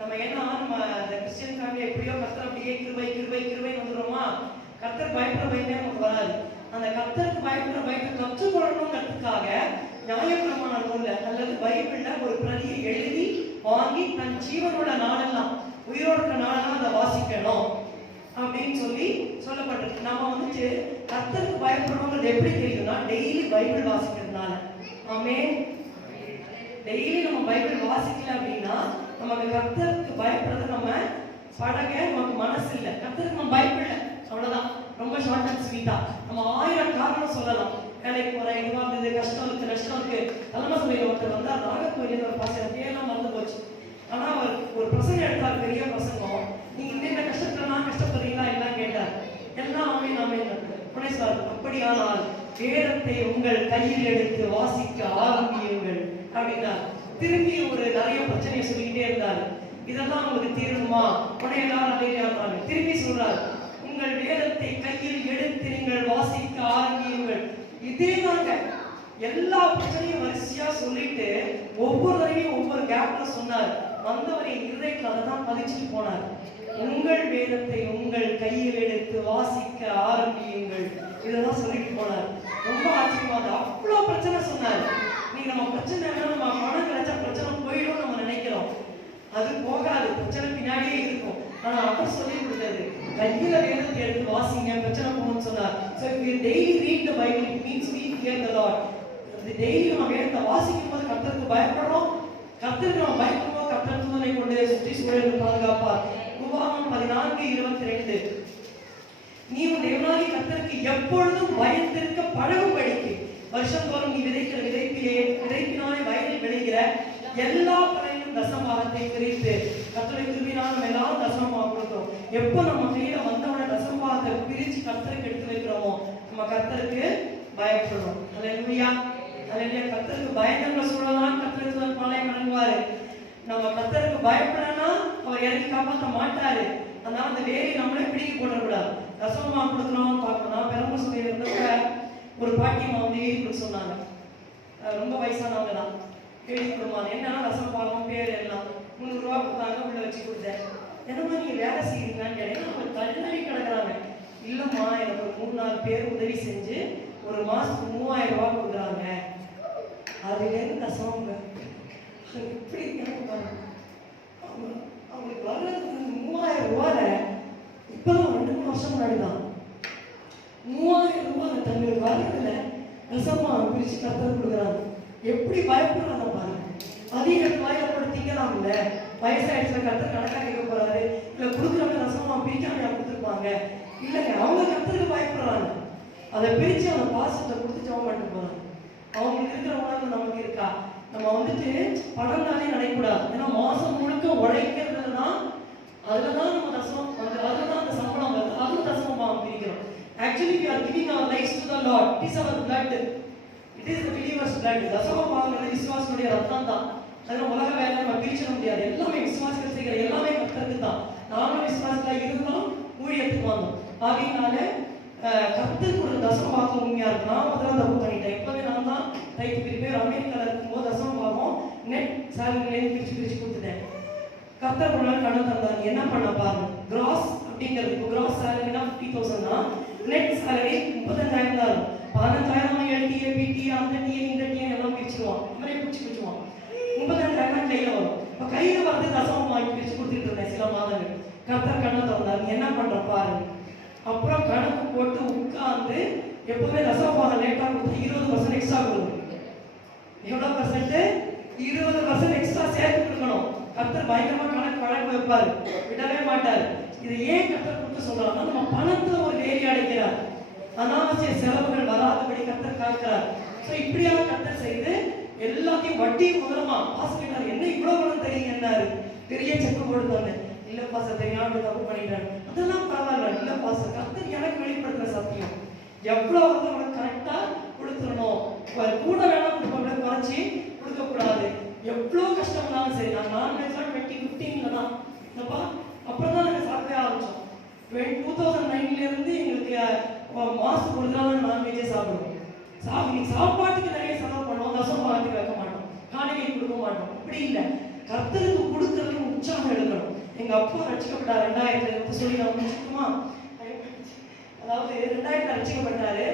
நம்ம ஏன்னா நம்ம அந்த கிறிஸ்டியன் ஃபேமிலி எப்படியோ கர்த்தர் அப்படியே கிருபை கிருபை கிருபை வந்துடுறோமா, கர்த்தர் பயப்படுற பயமே நமக்கு வராது. அந்த கர்த்தருக்கு பயப்படுற பயத்தை கற்றுக்கொள்ளணுங்கிறதுக்காக நியாயப்பிரமாண நூல்ல அல்லது பைபிள்ல ஒரு பிரதியை எழுதி வாங்கி தன் ஜீவனோட நாளெல்லாம், உயிரோட இருக்கிற நாளெல்லாம் அதை வாசிக்கணும் அப்படின்னு சொல்லி சொல்லப்பட்டிருக்கு. நம்ம வந்துட்டு கர்த்தருக்கு பயப்படணுங்கிறது எப்படி தெரியும்னா, டெய்லி பைபிள் வாசிக்கிறதுனால. ஆமென். டெய்லி நம்ம பைபிள் வாசிக்கல அப்படின்னா நமக்கு கர்த்தருக்கு பயப்படுறது நம்ம பழக நமக்கு மனசு இல்லை. கர்த்தருக்கு நம்ம பயப்படல, அவ்வளவுதான். ரொம்ப ஷார்ட் அண்ட் ஸ்வீட்டா நம்ம 1000 காரணம் சொல்லலாம். வேலைக்கு போறேன், இதுவா இருந்தது, கஷ்டம் இருக்கு, நஷ்டம் இருக்கு. தலைமை சொல்லியில் ஒருத்தர் வந்தா, நாகர்கோயில ஒரு பாசம் பேரெல்லாம் மறந்து போச்சு. ஆனா அவர் ஒரு பிரசங்கம் எடுத்தார், பெரிய பிரசங்கம். நீங்க இந்த கஷ்டத்துல நான் கஷ்டப்படுறீங்களா எல்லாம் கேட்டார். எல்லாம் ஆமேன் ஆமேன். உடனே சார், அப்படியானால் வேதத்தை உங்கள் கையில் எடுத்து வாசிக்க ஆரம்பியுங்கள் அப்படின்னா திரும்பி ஒரு நிறைய பிரச்சனையை சொல்லிக்கிட்டே இருந்தார். இதெல்லாம் உங்களுக்கு தீருமா? உடனே எல்லாரும் அடையாளம் திரும்பி சொல்றாரு, உங்கள் வேதத்தை கையில் எடுத்து நீங்கள் வாசிக்க ஆரம்பியுங்கள். இதே தாங்க எல்லா பிரச்சனையும் வரிசையா சொல்லிட்டு ஒவ்வொரு தடவையும் ஒவ்வொரு கேப்ல சொன்னார். வந்தவரின் இருதயத்தில் அதை தான் பதிச்சுட்டு போனார். உங்கள் வேதத்தை உங்கள் கையில் எடுத்து வாசிக்க ஆரம்பியுங்கள், இதெல்லாம் சொல்லிட்டு போனார். ரொம்ப ஆச்சரியமா, அவ்வளவு பிரச்சனை சொன்னார். நீங்க நம்ம பிரச்சனை நம்ம பணம் கிடைச்சா பிரச்சனை போயிடும் நம்ம நினைக்கிறோம், அது போகாது, பிரச்சனை பின்னாடியே இருக்கும். ஆனா அவர் சொல்லி கொடுத்தது, கையில வேதத்தை எடுத்து வாசிங்க, பிரச்சனை போகணும்னு சொன்னார். So if you daily read the Bible, it means we fear the Lord. Daily நம்ம வேதத்தை வாசிக்கும் போது கர்த்தருக்கு பயப்படுறோம். கர்த்தருக்கு நம்ம பயப்படுவோம், கர்த்தர் தூதனை கொண்டு சுற்றி சூழலுக்கு பாதுகாப்பார். உபாகமம் 14:22, நீ உன் தேவனாகிய கர்த்தருக்கு எப்பொழுதும் பயந்திருக்க பழகும்படிக்கு வருஷந்தோறும் நீ விதைக்கிற விதைப்பினாலே வயலில் விளைகிற எல்லா பலனையும் தசமபாகத்தை பிரித்து, கர்த்தருடைய கிருபையினால் நம்ம எல்லாரும் தசமபாகம் கொடுக்கிறோம். எப்போ நம்ம கையில வந்தவன தசமபாகத்தை பிரிச்சு கர்த்தருக்கு எடுத்து வைக்கிறோமோ நம்ம கர்த்தருக்கு பயப்படுறோம். அல்லேலூயா அல்லேலூயா. கர்த்தருக்கு பயந்தவங்க சொல்லலாம், கர்த்தருக்கு பாளையம் வணங்குவாரு. நம்ம கர்த்தருக்கு பயப்படனா அவர் இறங்கி காப்பாற்ற மாட்டாரு. அதனால அந்த வேலை நம்மளே பிடிக்க போடக்கூடாது. தசமபாகம் கொடுக்கணும் பார்க்கணும். பெரம்பூர் சபையில இருந்தப்ப ஒரு பாட்டியம்மா வந்து எழுதி கொடுக்க சொன்னாங்க. ரொம்ப வயசானவங்க தான். எழுதி கொடுப்பாங்க. என்னன்னா தசமபாகம் பேர் எல்லாம் 300 ரூபா கொடுத்தாங்க, உள்ள வச்சு கொடுத்தேன். என்னமா நீங்க வேலை செய்யறீங்கன்னு கேட்டீங்கன்னா அவங்க தள்ளாடி கிடக்குறாங்க. இல்லம்மா, எனக்கு ஒரு 3-4 பேர் உதவி செஞ்சு ஒரு மாசத்துக்கு 3000 ரூபா கொடுக்குறாங்க, அதுலேருந்து தசமங்க எப்படி அவங்களுக்கு வர்றது 3000 ரூபால இப்பதான் 2-3 வருஷம் முன்னாடி தான் 3000 ரூபாய் தங்களுக்கு வர்றதுல தசமா பிரிச்சு கர்த்தர் கொடுக்குறாங்க. எப்படி பயப்படுறாங்க பாருங்க. அதிக பயப்படுத்திக்கலாம்ல. வயசாயிடுச்சுல கர்த்தர் கணக்கா கேட்க போறாரு, இல்ல கொடுக்குறவங்க தசமா பிரிக்காம கொடுத்துருப்பாங்க. இல்லைங்க, அவங்க கர்த்தருக்கு பயப்படுறாங்க. அதை பிரிச்சு அந்த பாசத்தை கொடுத்து ஜெபம் பண்ணிட்டு போறாங்க. அவங்களுக்கு இருக்கிற உணர்வு நமக்கு இருக்கா? நம்ம வந்துட்டு படம் தானே நினைக்கூடாது. ஏன்னா மாசம் முழுக்க உழைக்கிறதுல தான், அதுலதான் நம்ம தசமம் வந்து, அதுலதான் அந்த சம்பளம் வருது, அதுல தசமம் பிரிக்கிறோம். Actually, we are giving our lives to the Lord. It is our blood. It is the believer's blood. தசமம் வாங்குறது விசுவாசனுடைய ரத்தம் தான். அதனால உலக வேலை நம்ம பிரிச்சிட முடியாது. எல்லாமே விசுவாசிகள் செய்கிற எல்லாமே கர்த்தருக்கு தான். நானும் விசுவாசத்துல இருந்தோம், ஊழியத்துக்கு வந்தோம். ஆகையினால கர்த்தருக்கு ஒரு தசமபாகம் உண்மையா இருக்கு. நான் முதல்ல தப்பு பண்ணிட்டேன். எப்பவே நான் தான் டைப் பிரிப்பேன். அமெரிக்கால இருக்கும்போது தசமபாகம் நெட் சேலரிலேருந்து பிரிச்சு கொடுத்துட்டேன். கர்த்தர் ஒரு நாள் கடன் தந்தாங்க. என்ன பண்ண பாருங்க, கிராஸ் அப்படிங்கிறது கிராஸ் சேலரினா 50,000 தான். நெட் சேலரி 35,000 தான் இருக்கும். 15,000 எல்டிஏ பிடிஏ அந்த டிஏ இந்த டிஏ எல்லாம் பிரிச்சுருவான். இவரே பிரிச்சுக்குவான். 35,000 கையில வரும். இப்போ கையில வந்து தசமம் வாங்கி பிரிச்சு கொடுத்துட்டு இருந்தேன் சில மாதங்கள். கர்த்தர் கடன் தந்தாங்க. என்ன பண்ற பாருங்க. அப்புறம் கணக்கு போட்டு உட்கார்ந்து எப்பவுமே தசமபாகம் லேட்டா கொடுத்து 20% எக்ஸ்ட்ரா கொடுக்கணும். எவ்வளவு பர்சன்ட்? 20% எக்ஸ்ட்ரா சேர்த்து கொடுக்கணும். கர்த்தர் பயங்கரமா கணக்கு வைப்பாரு, விடவே மாட்டாரு. இது ஏன் கர்த்தர் கொடுத்து சொல்றாங்கன்னா, நம்ம பணத்துல ஒரு வேலி அடைக்கிறார். அனாவசிய செலவுகள் வராதபடி கர்த்தர் காக்கிறார். சோ இப்படியாக கர்த்தர் செய்து எல்லாத்தையும் வட்டி மூலமா பாஸ்கெட்டார். என்ன இவ்வளவு பணம் தெரியுங்கன்னாரு. பெரிய செக்கு கொடுத்தாங்க. இல்ல பாஸ்டர், தெரியாம தப்பு பண்ணிட்டாரு. அதெல்லாம் பரவாயில்ல. இல்ல பாஸ்டர், கர்த்தர் எனக்கு வெளிப்படுத்துற சத்தியம். எவ்வளவு வந்து உனக்கு கரெக்டா கொடுத்துடணும். கூட வேணா கொடுக்க, குறைச்சி கொடுக்க கூடாது. எவ்வளவு கஷ்டம்னாலும் சரி. நான் நான்வெஜ்லாம் 2015 தான் இல்லப்பா, அப்புறம் தான் நாங்கள் சாப்பிடவே ஆரம்பிச்சோம். 2009 இருந்து எங்களுக்கு மாசத்துக்கு ஒரு நாள் நான்வெஜ்ஜே சாப்பிடுவோம். இன்னைக்கு சாப்பாட்டுக்கு நிறைய செலவு பண்ணுவோம், தசமபாகத்துக்கு வைக்க மாட்டோம், காணிக்கை கொடுக்க மாட்டோம். அப்படி இல்லை, கர்த்தருக்கு கொடுக்கறதுக்கு உற்சாகம் எடுக்கணும். எங்க அப்பா ரட்சிக்கப்பட்டார் 2000 சொல்லி நான் முடிச்சுக்குமா, அதாவது 2000 ரட்சிக்கப்பட்டாரு.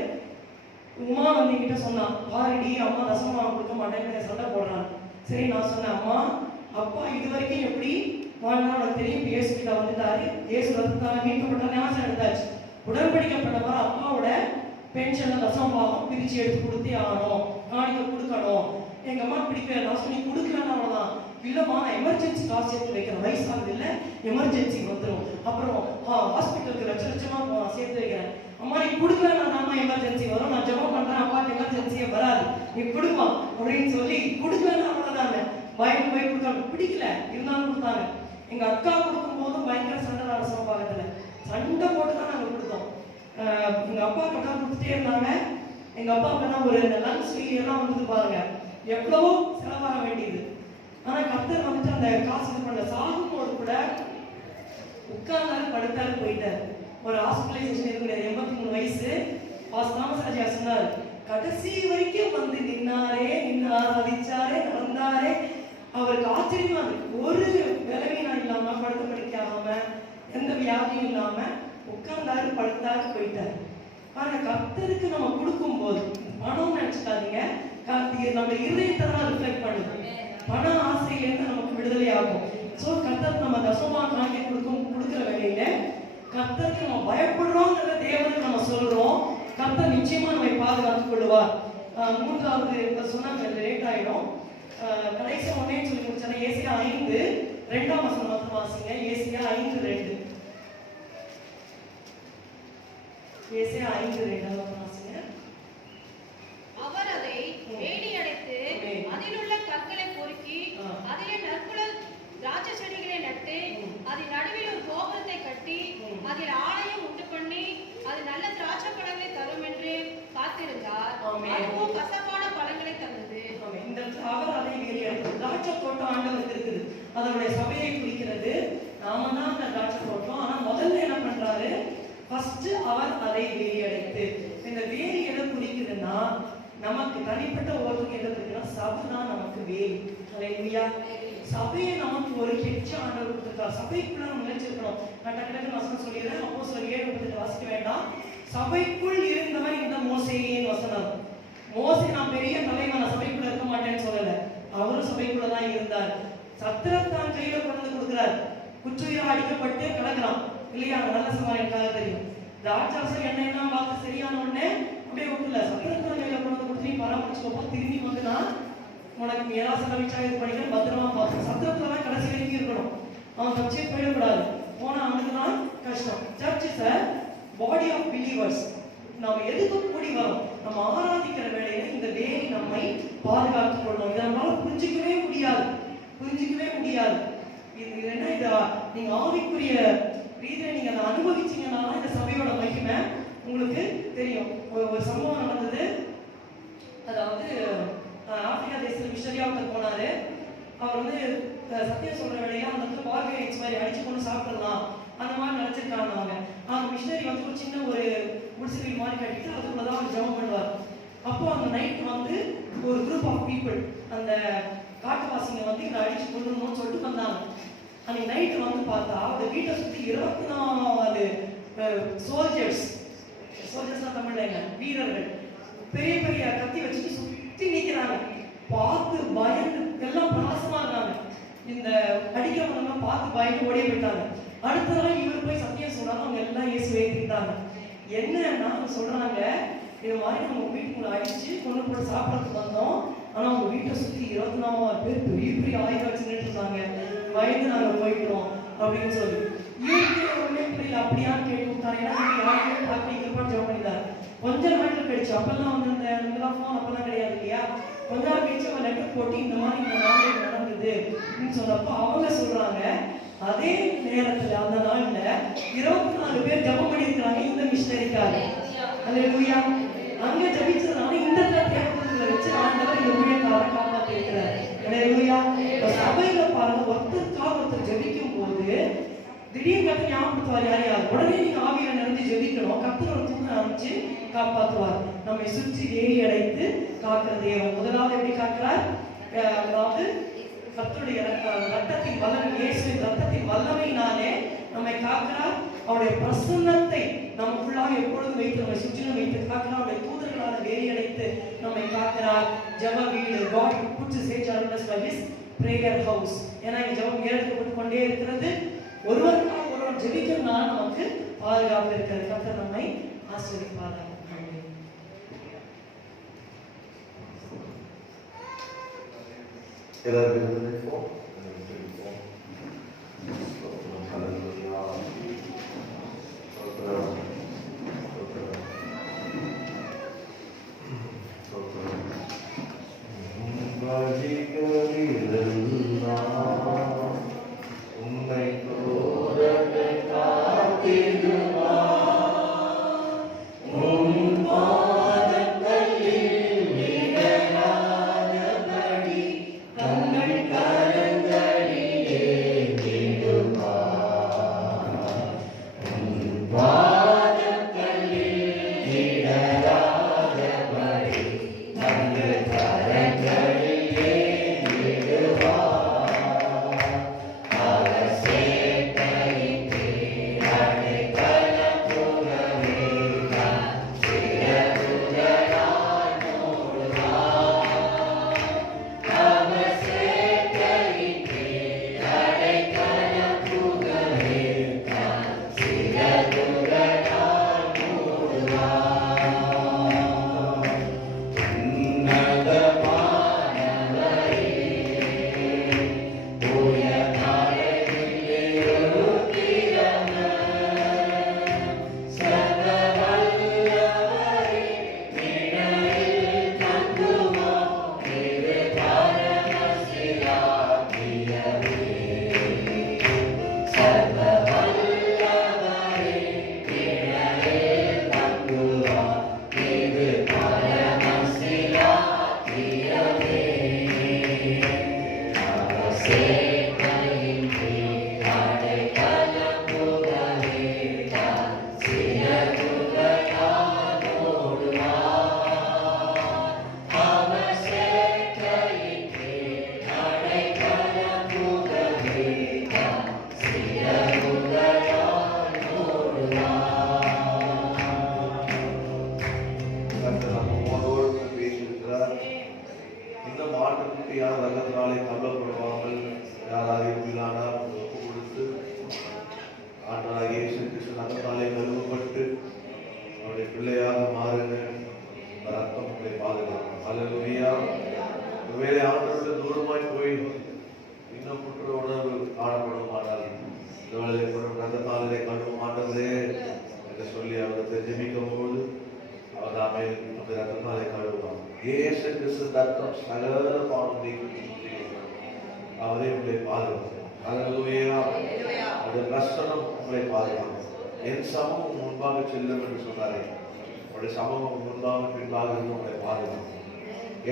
உமா வந்து என்கிட்ட சொன்னா, பாருடி அம்மா தசமபாகம் கொடுக்க மாட்டேன்னு சண்டை போடுறாங்க. சரி, நான் சொன்னேன், அம்மா அப்பா இது வரைக்கும் எப்படி வாழ்நாள் எனக்கு தெரியும். இயேசு கிட்ட வந்துட்டாரு, இயேசு வந்துட்டாரு, மீட்கப்பட்ட ஞாபகம் எடுத்தாச்சு. உடன்படிக்கப்பட்டவா அப்பாவோட பென்ஷன்ல தசமபாகம் பிரிச்சு எடுத்து கொடுத்தே ஆகணும், காணிக்கை கொடுக்கணும். எங்க அம்மா பிடிக்கல. நான் சொல்லி கொடுக்கலன்னு அவ்வளவுதான். இல்லம்மா நான் எமர்ஜென்சி காசு சேர்த்து வைக்கிறேன், வயசாகுது இல்லை எமர்ஜென்சி வந்துடும், அப்புறம் ஹாஸ்பிட்டலுக்கு லட்சமா சேர்த்து வைக்கிறேன். அம்மா நீ கொடுக்கலன்னா எமர்ஜென்சி வரும், நான் ஜெபம் பண்றேன், அப்பாவுக்கு எமர்ஜென்சியே வராது, நீ கொடுமா அப்படின்னு சொல்லி கொடுக்கலன்னு அவ்வளவுதாங்க. பயந்து போய் கொடுத்தாங்க, பிடிக்கல இருந்தாலும் கொடுத்தாங்க. எங்க அக்கா கொடுக்கும் போதும் பயங்கர சண்டை தசமபாகத்துல சண்டை போட்டு தான் நாங்க கொடுத்தோம். எங்க அப்பா கிட்ட கொடுத்துட்டே இருந்தாங்க. எங்க அப்பா கிட்ட ஒரு லன்ச் எல்லாம் வந்து பாருங்க எவ்வளவோ செலவாக வேண்டியது. ஆனா கர்த்தர் வந்துட்டு அந்த காசு இது பண்ண. சாகும்போது கூட உட்கார்ந்தாரு, படுத்தாரு, போயிட்டாரு. ஒரு ஹாஸ்பிட்டலைசேஷன் இருக்கிற 83 வயசு. தாமசராஜா சொன்னார், கடைசி வரைக்கும் வந்து நின்னாரே, நின்று ஆராதிச்சாரே, நடந்தாரே. அவருக்கு ஆச்சரியமா இருக்கு, ஒரு விளைவினா இல்லாம, படுத்த படிக்காம, எந்த வியாதியும் இல்லாம உட்கார்ந்தாரு, படுத்தாரு, போயிட்டாரு. ஆனா கர்த்தருக்கு நம்ம கொடுக்கும் போது பணம் நினைச்சுக்காதீங்க, நம்ம இருதயத்தை தான் ரிஃப்ளெக்ட் பண்ணுது. பண ஆசையிலேருந்து நமக்கு விடுதலை ஆகும். ஸோ கர்த்தருக்கு நம்ம தசமபாகம் காணிக்கை கொடுக்குற வேலையில கர்த்தருக்கு நம்ம பயப்படுறோங்கிற தேவனுக்கு நம்ம சொல்றோம். கர்த்தர் நிச்சயமா நம்மை பாதுகாத்துக் கொள்வார். மூன்றாவது சொன்னாங்க, லேட் ஆயிடும். கடைசி ஒன்னே சொல்லி முடிச்சாங்க. ஏசியா 5:2 மட்டும் வாசிங்க. ஏசியா 5:2. ஏசியா 5:2 வாசிங்க. அவர் அதை வேலி அடைத்து அதிலுள்ள கற்களை பொறுக்கி அதிலே நற்குல திராட்சை செடிகளை நட்டு அதில் நடுவில் ஒரு கோபுரத்தை கட்டி அதில் ஆலயம் உண்டு பண்ணி அது நல்ல திராட்சை பழங்களை தரும் என்று காத்திருந்தார். அதுவும் கசப்பான பழங்களை தந்தது. இந்த அவர் அதை வேலி அடைத்து திராட்சை தோட்டம் ஆண்டவருக்கு இருக்குது, அதனுடைய சபையை குறிக்கிறது. நாம தான் அந்த திராட்சை தோட்டம். ஆனா முதல்ல என்ன பண்றாரு, ஃபர்ஸ்ட் அவர் அதை வேலி அடைத்து. இந்த வேலி எதை குறிக்குதுன்னா, நமக்கு தனிப்பட்ட ஒவ்வொருத்தருக்கு எதை குறிக்குதுன்னா, சபை தான் நமக்கு வேலி. அல்லேலூயா. சபையை நமக்கு ஒரு ஹெட்ஜ் ஆண்டவர் கொடுத்திருக்கார். சபைக்குள்ள நம்ம நினைச்சிருக்கணும். நான் டக்கு வசனம் சொல்லிடுறேன். அப்போஸ்தலர் 7:38 வாசிக்க வேண்டாம். சபைக்குள் இருந்தவன் இந்த மோசேயின் வசனம். மோசே நான் பெரிய தலைவன், நான் சபைக்குள்ள இருக்க மாட்டேன்னு சொல்லல, அவரும் சபைக்குள்ளதான் இருந்தார். சத்திரத்தான் கையில கொண்டு கொடுக்கிறார். குற்றுயிரா அடிக்கப்பட்டு கிடக்கிறான் இல்லையா, நல்ல சமாளிக்காக தெரியும். ராஜாசம் என்ன பார்த்து சரியான உடனே அப்படியே விட்டுல சத்திரத்தான் கையில கொண்டு கொடுத்து பராமரிச்சுக்கோ, திரும்பி வந்துனா உனக்கு ஏராசன விசாரி படிக்கிற பத்திரமா பார்த்து சத்திரத்துலதான் கடைசி வரைக்கும் இருக்கணும். அவன் தப்பிச்சே போயிடக்கூடாது. போனா அவனுக்கு தான் கஷ்டம். Search is a body of believers. நம்ம எதுக்கு கூடி வரோம், நம்ம ஆராதிக்கிற வேலையில இந்த வேலி நம்மை பாதுகாத்துக் கொள்ளும். இதை நம்மளால புரிஞ்சிக்கவே முடியாது. இது என்ன, இத நீங்க ஆவிக்குரிய ரீதியில நீங்க அதை அனுபவிச்சீங்கன்னா இந்த சபையோட மகிமை உங்களுக்கு தெரியும். ஒரு சம்பவம் நடந்தது. அதாவது ஆப்பிரிக்கா தேசத்தில் மிஷனரியா ஒருத்தர் போனாரு. அவர் வந்து சத்தியம் சொல்ற வேலையில அந்த இடத்துல பார்கெயிட்ஸ் மாதிரி அடிச்சு கொண்டு சாப்பிடலாம் அந்த மாதிரி நினைச்சிருக்காங்க அவங்க. அந்த மிஷனரி வந்து ஒரு சின்ன ஒரு குடிசை மாதிரி கட்டிட்டு அதுக்குள்ளதான் அவர் ஜெபம் பண்ணுவார். அப்போ அந்த நைட் வந்து ஒரு குரூப் ஆஃப் பீப்புள், அந்த காட்டுவாசிங்க வந்து இதை அடிச்சு கொள்ளணும்னு சொல்லிட்டு வந்தாங்க. அன்னைக்கு நைட்டு வந்து பார்த்தா அந்த வீட்டை சுற்றி 24 சோல்ஜர்ஸ் தமிழ்லைங்க வீரர்கள் பெரிய பெரிய கத்தி வச்சுட்டு சுற்றி நிற்கிறாங்க. பார்த்து பயந்து எல்லாம் பிரகாசமா இருக்காங்க. இந்த அடிக்கிறவங்க பார்த்து பயந்து ஓடியே போயிட்டாங்க. அடுத்த நாள் இவர் போய் சத்தியம் சொன்னாங்க. அவங்க எல்லாம் இயேசு ஏற்றிட்டாங்க. என்னன்னா சொல்றாங்க, இது மாதிரி நம்ம வீட்டுக்குள்ள அடிச்சு கொண்டு போட்டு சாப்பிடறதுக்கு வந்தோம். ஆனா அவங்க வீட்டை சுற்றி 24 பேர் பெரிய பெரிய ஆயுதம் வச்சுட்டு இருந்தாங்க. பயந்து நாங்க போயிட்டோம் அப்படின்னு சொல்லி இவருக்கு ஒண்ணுமே புரியல. அப்படியான்னு கேட்டு விட்டாரு. யாருமே பார்த்து ஜெபம் பண்ணிட்டாரு. கொஞ்ச நாட்கள் கழிச்சு, அப்பெல்லாம் வந்து இந்த போன் அப்பெல்லாம் கிடையாது இல்லையா, கொஞ்ச நாள் கழிச்சு அவங்க லெட்டர் போட்டு இந்த மாதிரி இந்த நாள் நடந்தது அப்படின்னு சொன்னப்போ அவங்க சொல்றாங்க, அதே நேரத்துல அந்த நாள்ல 24 பேர் ஜெபம் பண்ணியிருக்கிறாங்க இந்த மிஷனரிக்காக. அல்லேலூயா. அங்க ஜெபிச்சதுனால இந்த தேவத்துல வச்சு ஆண்டவர் இந்த ஊழியக்காரரை காப்பாற்றி இருக்கிறார். அல்லேலூயா. சபையில பாருங்க, ஒருத்தருக்காக ஒருத்தர் ஜெபிக்கும் போது திடீர்னு கத்து ஞாபகப்படுத்துவார் யாரையாவது. உடனே நீங்க ஆவியில நிறைஞ்சு ஜெபிக்கணும். கர்த்தர் ஒரு தூதனை அனுப்பிச்சு காப்பாற்றுவார். நம்மை சுற்றி வேலி அடைத்து காக்கிற தேவன். முதலாவது எப்படி காக்கிறார்? அதாவது கர்த்தருடைய ரத்தத்தின் வல்லமை, இயேசுவின் ரத்தத்தின் வல்லமையினாலே நம்மை காக்கிறார். அவருடைய பிரசன்னத்தை நமக்குள்ளாக எப்பொழுதும் வைத்து நம்மை சுற்றிலும் வைத்து காக்கிறார். அவருடைய தூதர்களான வேலி அடைத்து நம்மை காக்கிறார். ஜெப வீடு, God puts his edge around us by his prayer house. ஏன்னா இந்த ஜெபம் ஏறெடுக்கப்பட்டு கொண்டே இருக்கிறது. ஒருவருக்காக ஒருவர் ஜெபிக்கிறதுனால நமக்கு பாதுகாப்பு இருக்கிறது. கர்த்தர் நம்மை ஆசீர்வதிப்பாராக. எல்லாரும் உன்னை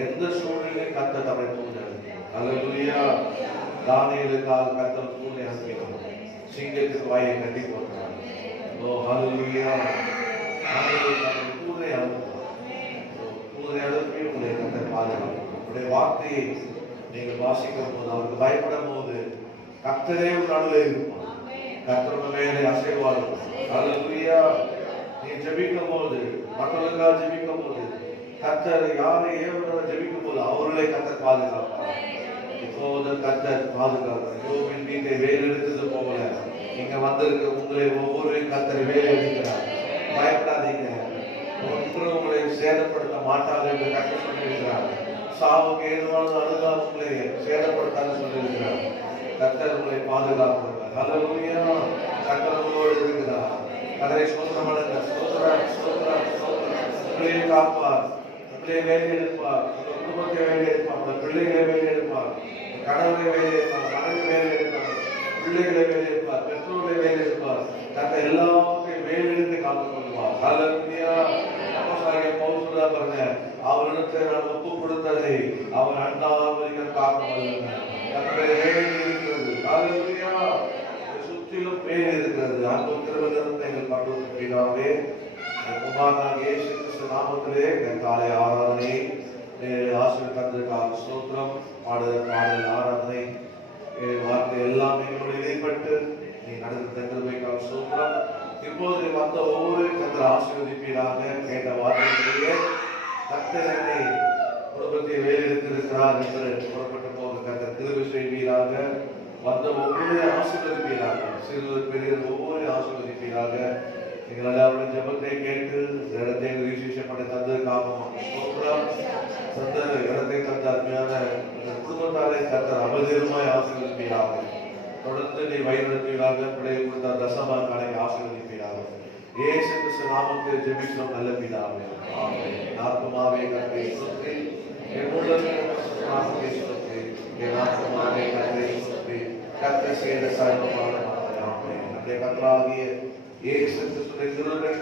எந்த சூழ்நிலை கர்த்தர் அவரை தூண்டினார். அல்லேலூயா. தானியேலுக்காக கர்த்தர் தூண்டி அனுப்பினார். சிங்கத்தின் வாயை கட்டி போட்டார். ஓ அல்லேலூயா. தானியேலுக்காக தூண்டி அனுப்பினார். தூண்டி அனுப்பி உங்களை கர்த்தர் பாதுகாப்பார். உங்களுடைய வார்த்தையை நீங்கள் வாசிக்கும் போது, அவருக்கு பயப்படும் போது கர்த்தரே ஒரு நடுவில் இருப்பார். கர்த்தர் மேலே அசைவாடும். அல்லேலூயா. நீ ஜெபிக்கும் போது, மக்களுக்காக ஜெபிக்கும் போது, கர்த்தர் யாரை ஏவர ஜெபிக்கும் போது அவர்களை கர்த்தர் பாதுகாப்பார். இப்போது கர்த்தர் பாதுகாப்பார். யோபின் வீட்டை வேல் எடுத்தது போல இங்க வந்திருக்க உங்களை ஒவ்வொரு கர்த்தர் வேல் எடுக்கிறார். பயப்படாதீங்க. ஒன்று உங்களை சேதப்படுத்த மாட்டாது என்று கர்த்தர் சொல்லியிருக்கிறார். சாவுக்கு ஏதுவான அழுதா உங்களை சேதப்படுத்தாது சொல்லியிருக்கிறார். கர்த்தர் உங்களை பாதுகாப்பார். அல்லேலூயா. கர்த்தர் உங்களோடு இருக்கிறார். கர்த்தரை ஸ்தோத்திரம் பண்ணுங்க. ஸ்தோத்திரம் ஸ்தோத்திரம் ஸ்தோத்திரம். உங்களை காப்பார். உங்களை வேலை எடுப்பார். உங்கள் குடும்பத்தை வேலை எடுப்பார். உங்கள் பிள்ளைகளை வேலை எடுப்பார். கணவரை வேலை எடுப்பார். மனைவி வேலை எடுப்பார். பிள்ளைகளை வேலை எடுப்பார். பெற்றோர்களை வேலை எடுப்பார். கர்த்தர் எல்லாத்தையும் வேலை எடுத்து காத்துக் கொள்வார். அல்லேலூயா. அப்போஸ்தலனாகிய பவுல் சொல்றார் பாருங்க, அவரிடத்தை நான் ஒப்பு கொடுத்ததை அவர் அண்டாமல் காக்க வல்லவர். கர்த்தருடைய வேலை இருக்கிறது. அல்லேலூயா. சுற்றி சுற்றிலும் வேலை இருக்கிறது. அந்த திருவள்ளுவர் எங்கள் பட்டு பிதாவே, குமாரனாகிய இயேசு கிறிஸ்து நாமத்திலே காலை ஆராதனை ஆசீர்வதித்ததற்காக ஸ்தோத்திரம். பாடல் ஆராதனை வார்த்தை எல்லாம் எங்களுடைய இடைப்பட்டு நீ நடந்த கிருபைக்காக ஸ்தோத்திரம். இப்போது வந்த ஒவ்வொரு கர்த்தர் ஆசீர்வதிப்பீராக. கேட்ட வார்த்தையிலேயே கர்த்தர் என்னை குடும்பத்தை வேலையெடுத்திருக்கிறார் என்று புறப்பட்டு போக கர்த்தர் கிருபை செய்வீராக. வந்த ஒவ்வொரு ஆசீர்வதிப்பீராக. சிறுவர் பெரியவர் ஒவ்வொரு ஆசீர்வதிப்பீராக. எங்கள் எல்லாருடைய ஜெபத்தை கேட்டு இடத்தை விசேஷப்பட தந்ததுக்காக ஸ்தோத்திரம். தந்த இடத்தை தந்த அருமையான குடும்பத்தாரை கர்த்தர் அபரிதமாய் ஆசீர்வதிப்பீராக. தொடர்ந்து நீ வழிநடத்துவீராக. பிள்ளைகள் கொடுத்த தசமங்களை ஆசீர்வதிப்பீராக. இயேசு கிறிஸ்து நாமத்தில் ஜெபிக்கிறோம் நல்ல பிதாவே. ஆமென். ஆத்துமாவே கர்த்தரை ஸ்தோத்திரி. என் உள்ளமே நாமத்தை ஸ்தோத்திரி. என் ஆத்துமாவே கர்த்தரை ஸ்தோத்திரி. கர்த்தர் செய்த சகலமான ஆமென். நம்முடைய கர்த்தராகிய இயேசு கிறிஸ்துவின் கிருபை,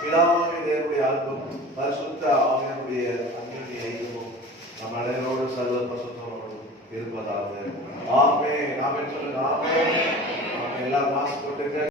பிதாவாகிய தேவனுடைய அன்பும் பரிசுத்த ஆவியானவருடைய அன்பின் ஐக்கியமும் நம் அனைவரோடு சர்வ பரிசுத்தரோடு இருப்பதாக. ஆமென். ஆமென் சொல்லுங்க. ஆமென். எல்லாரும் மாஸ்க் போட்டுங்க.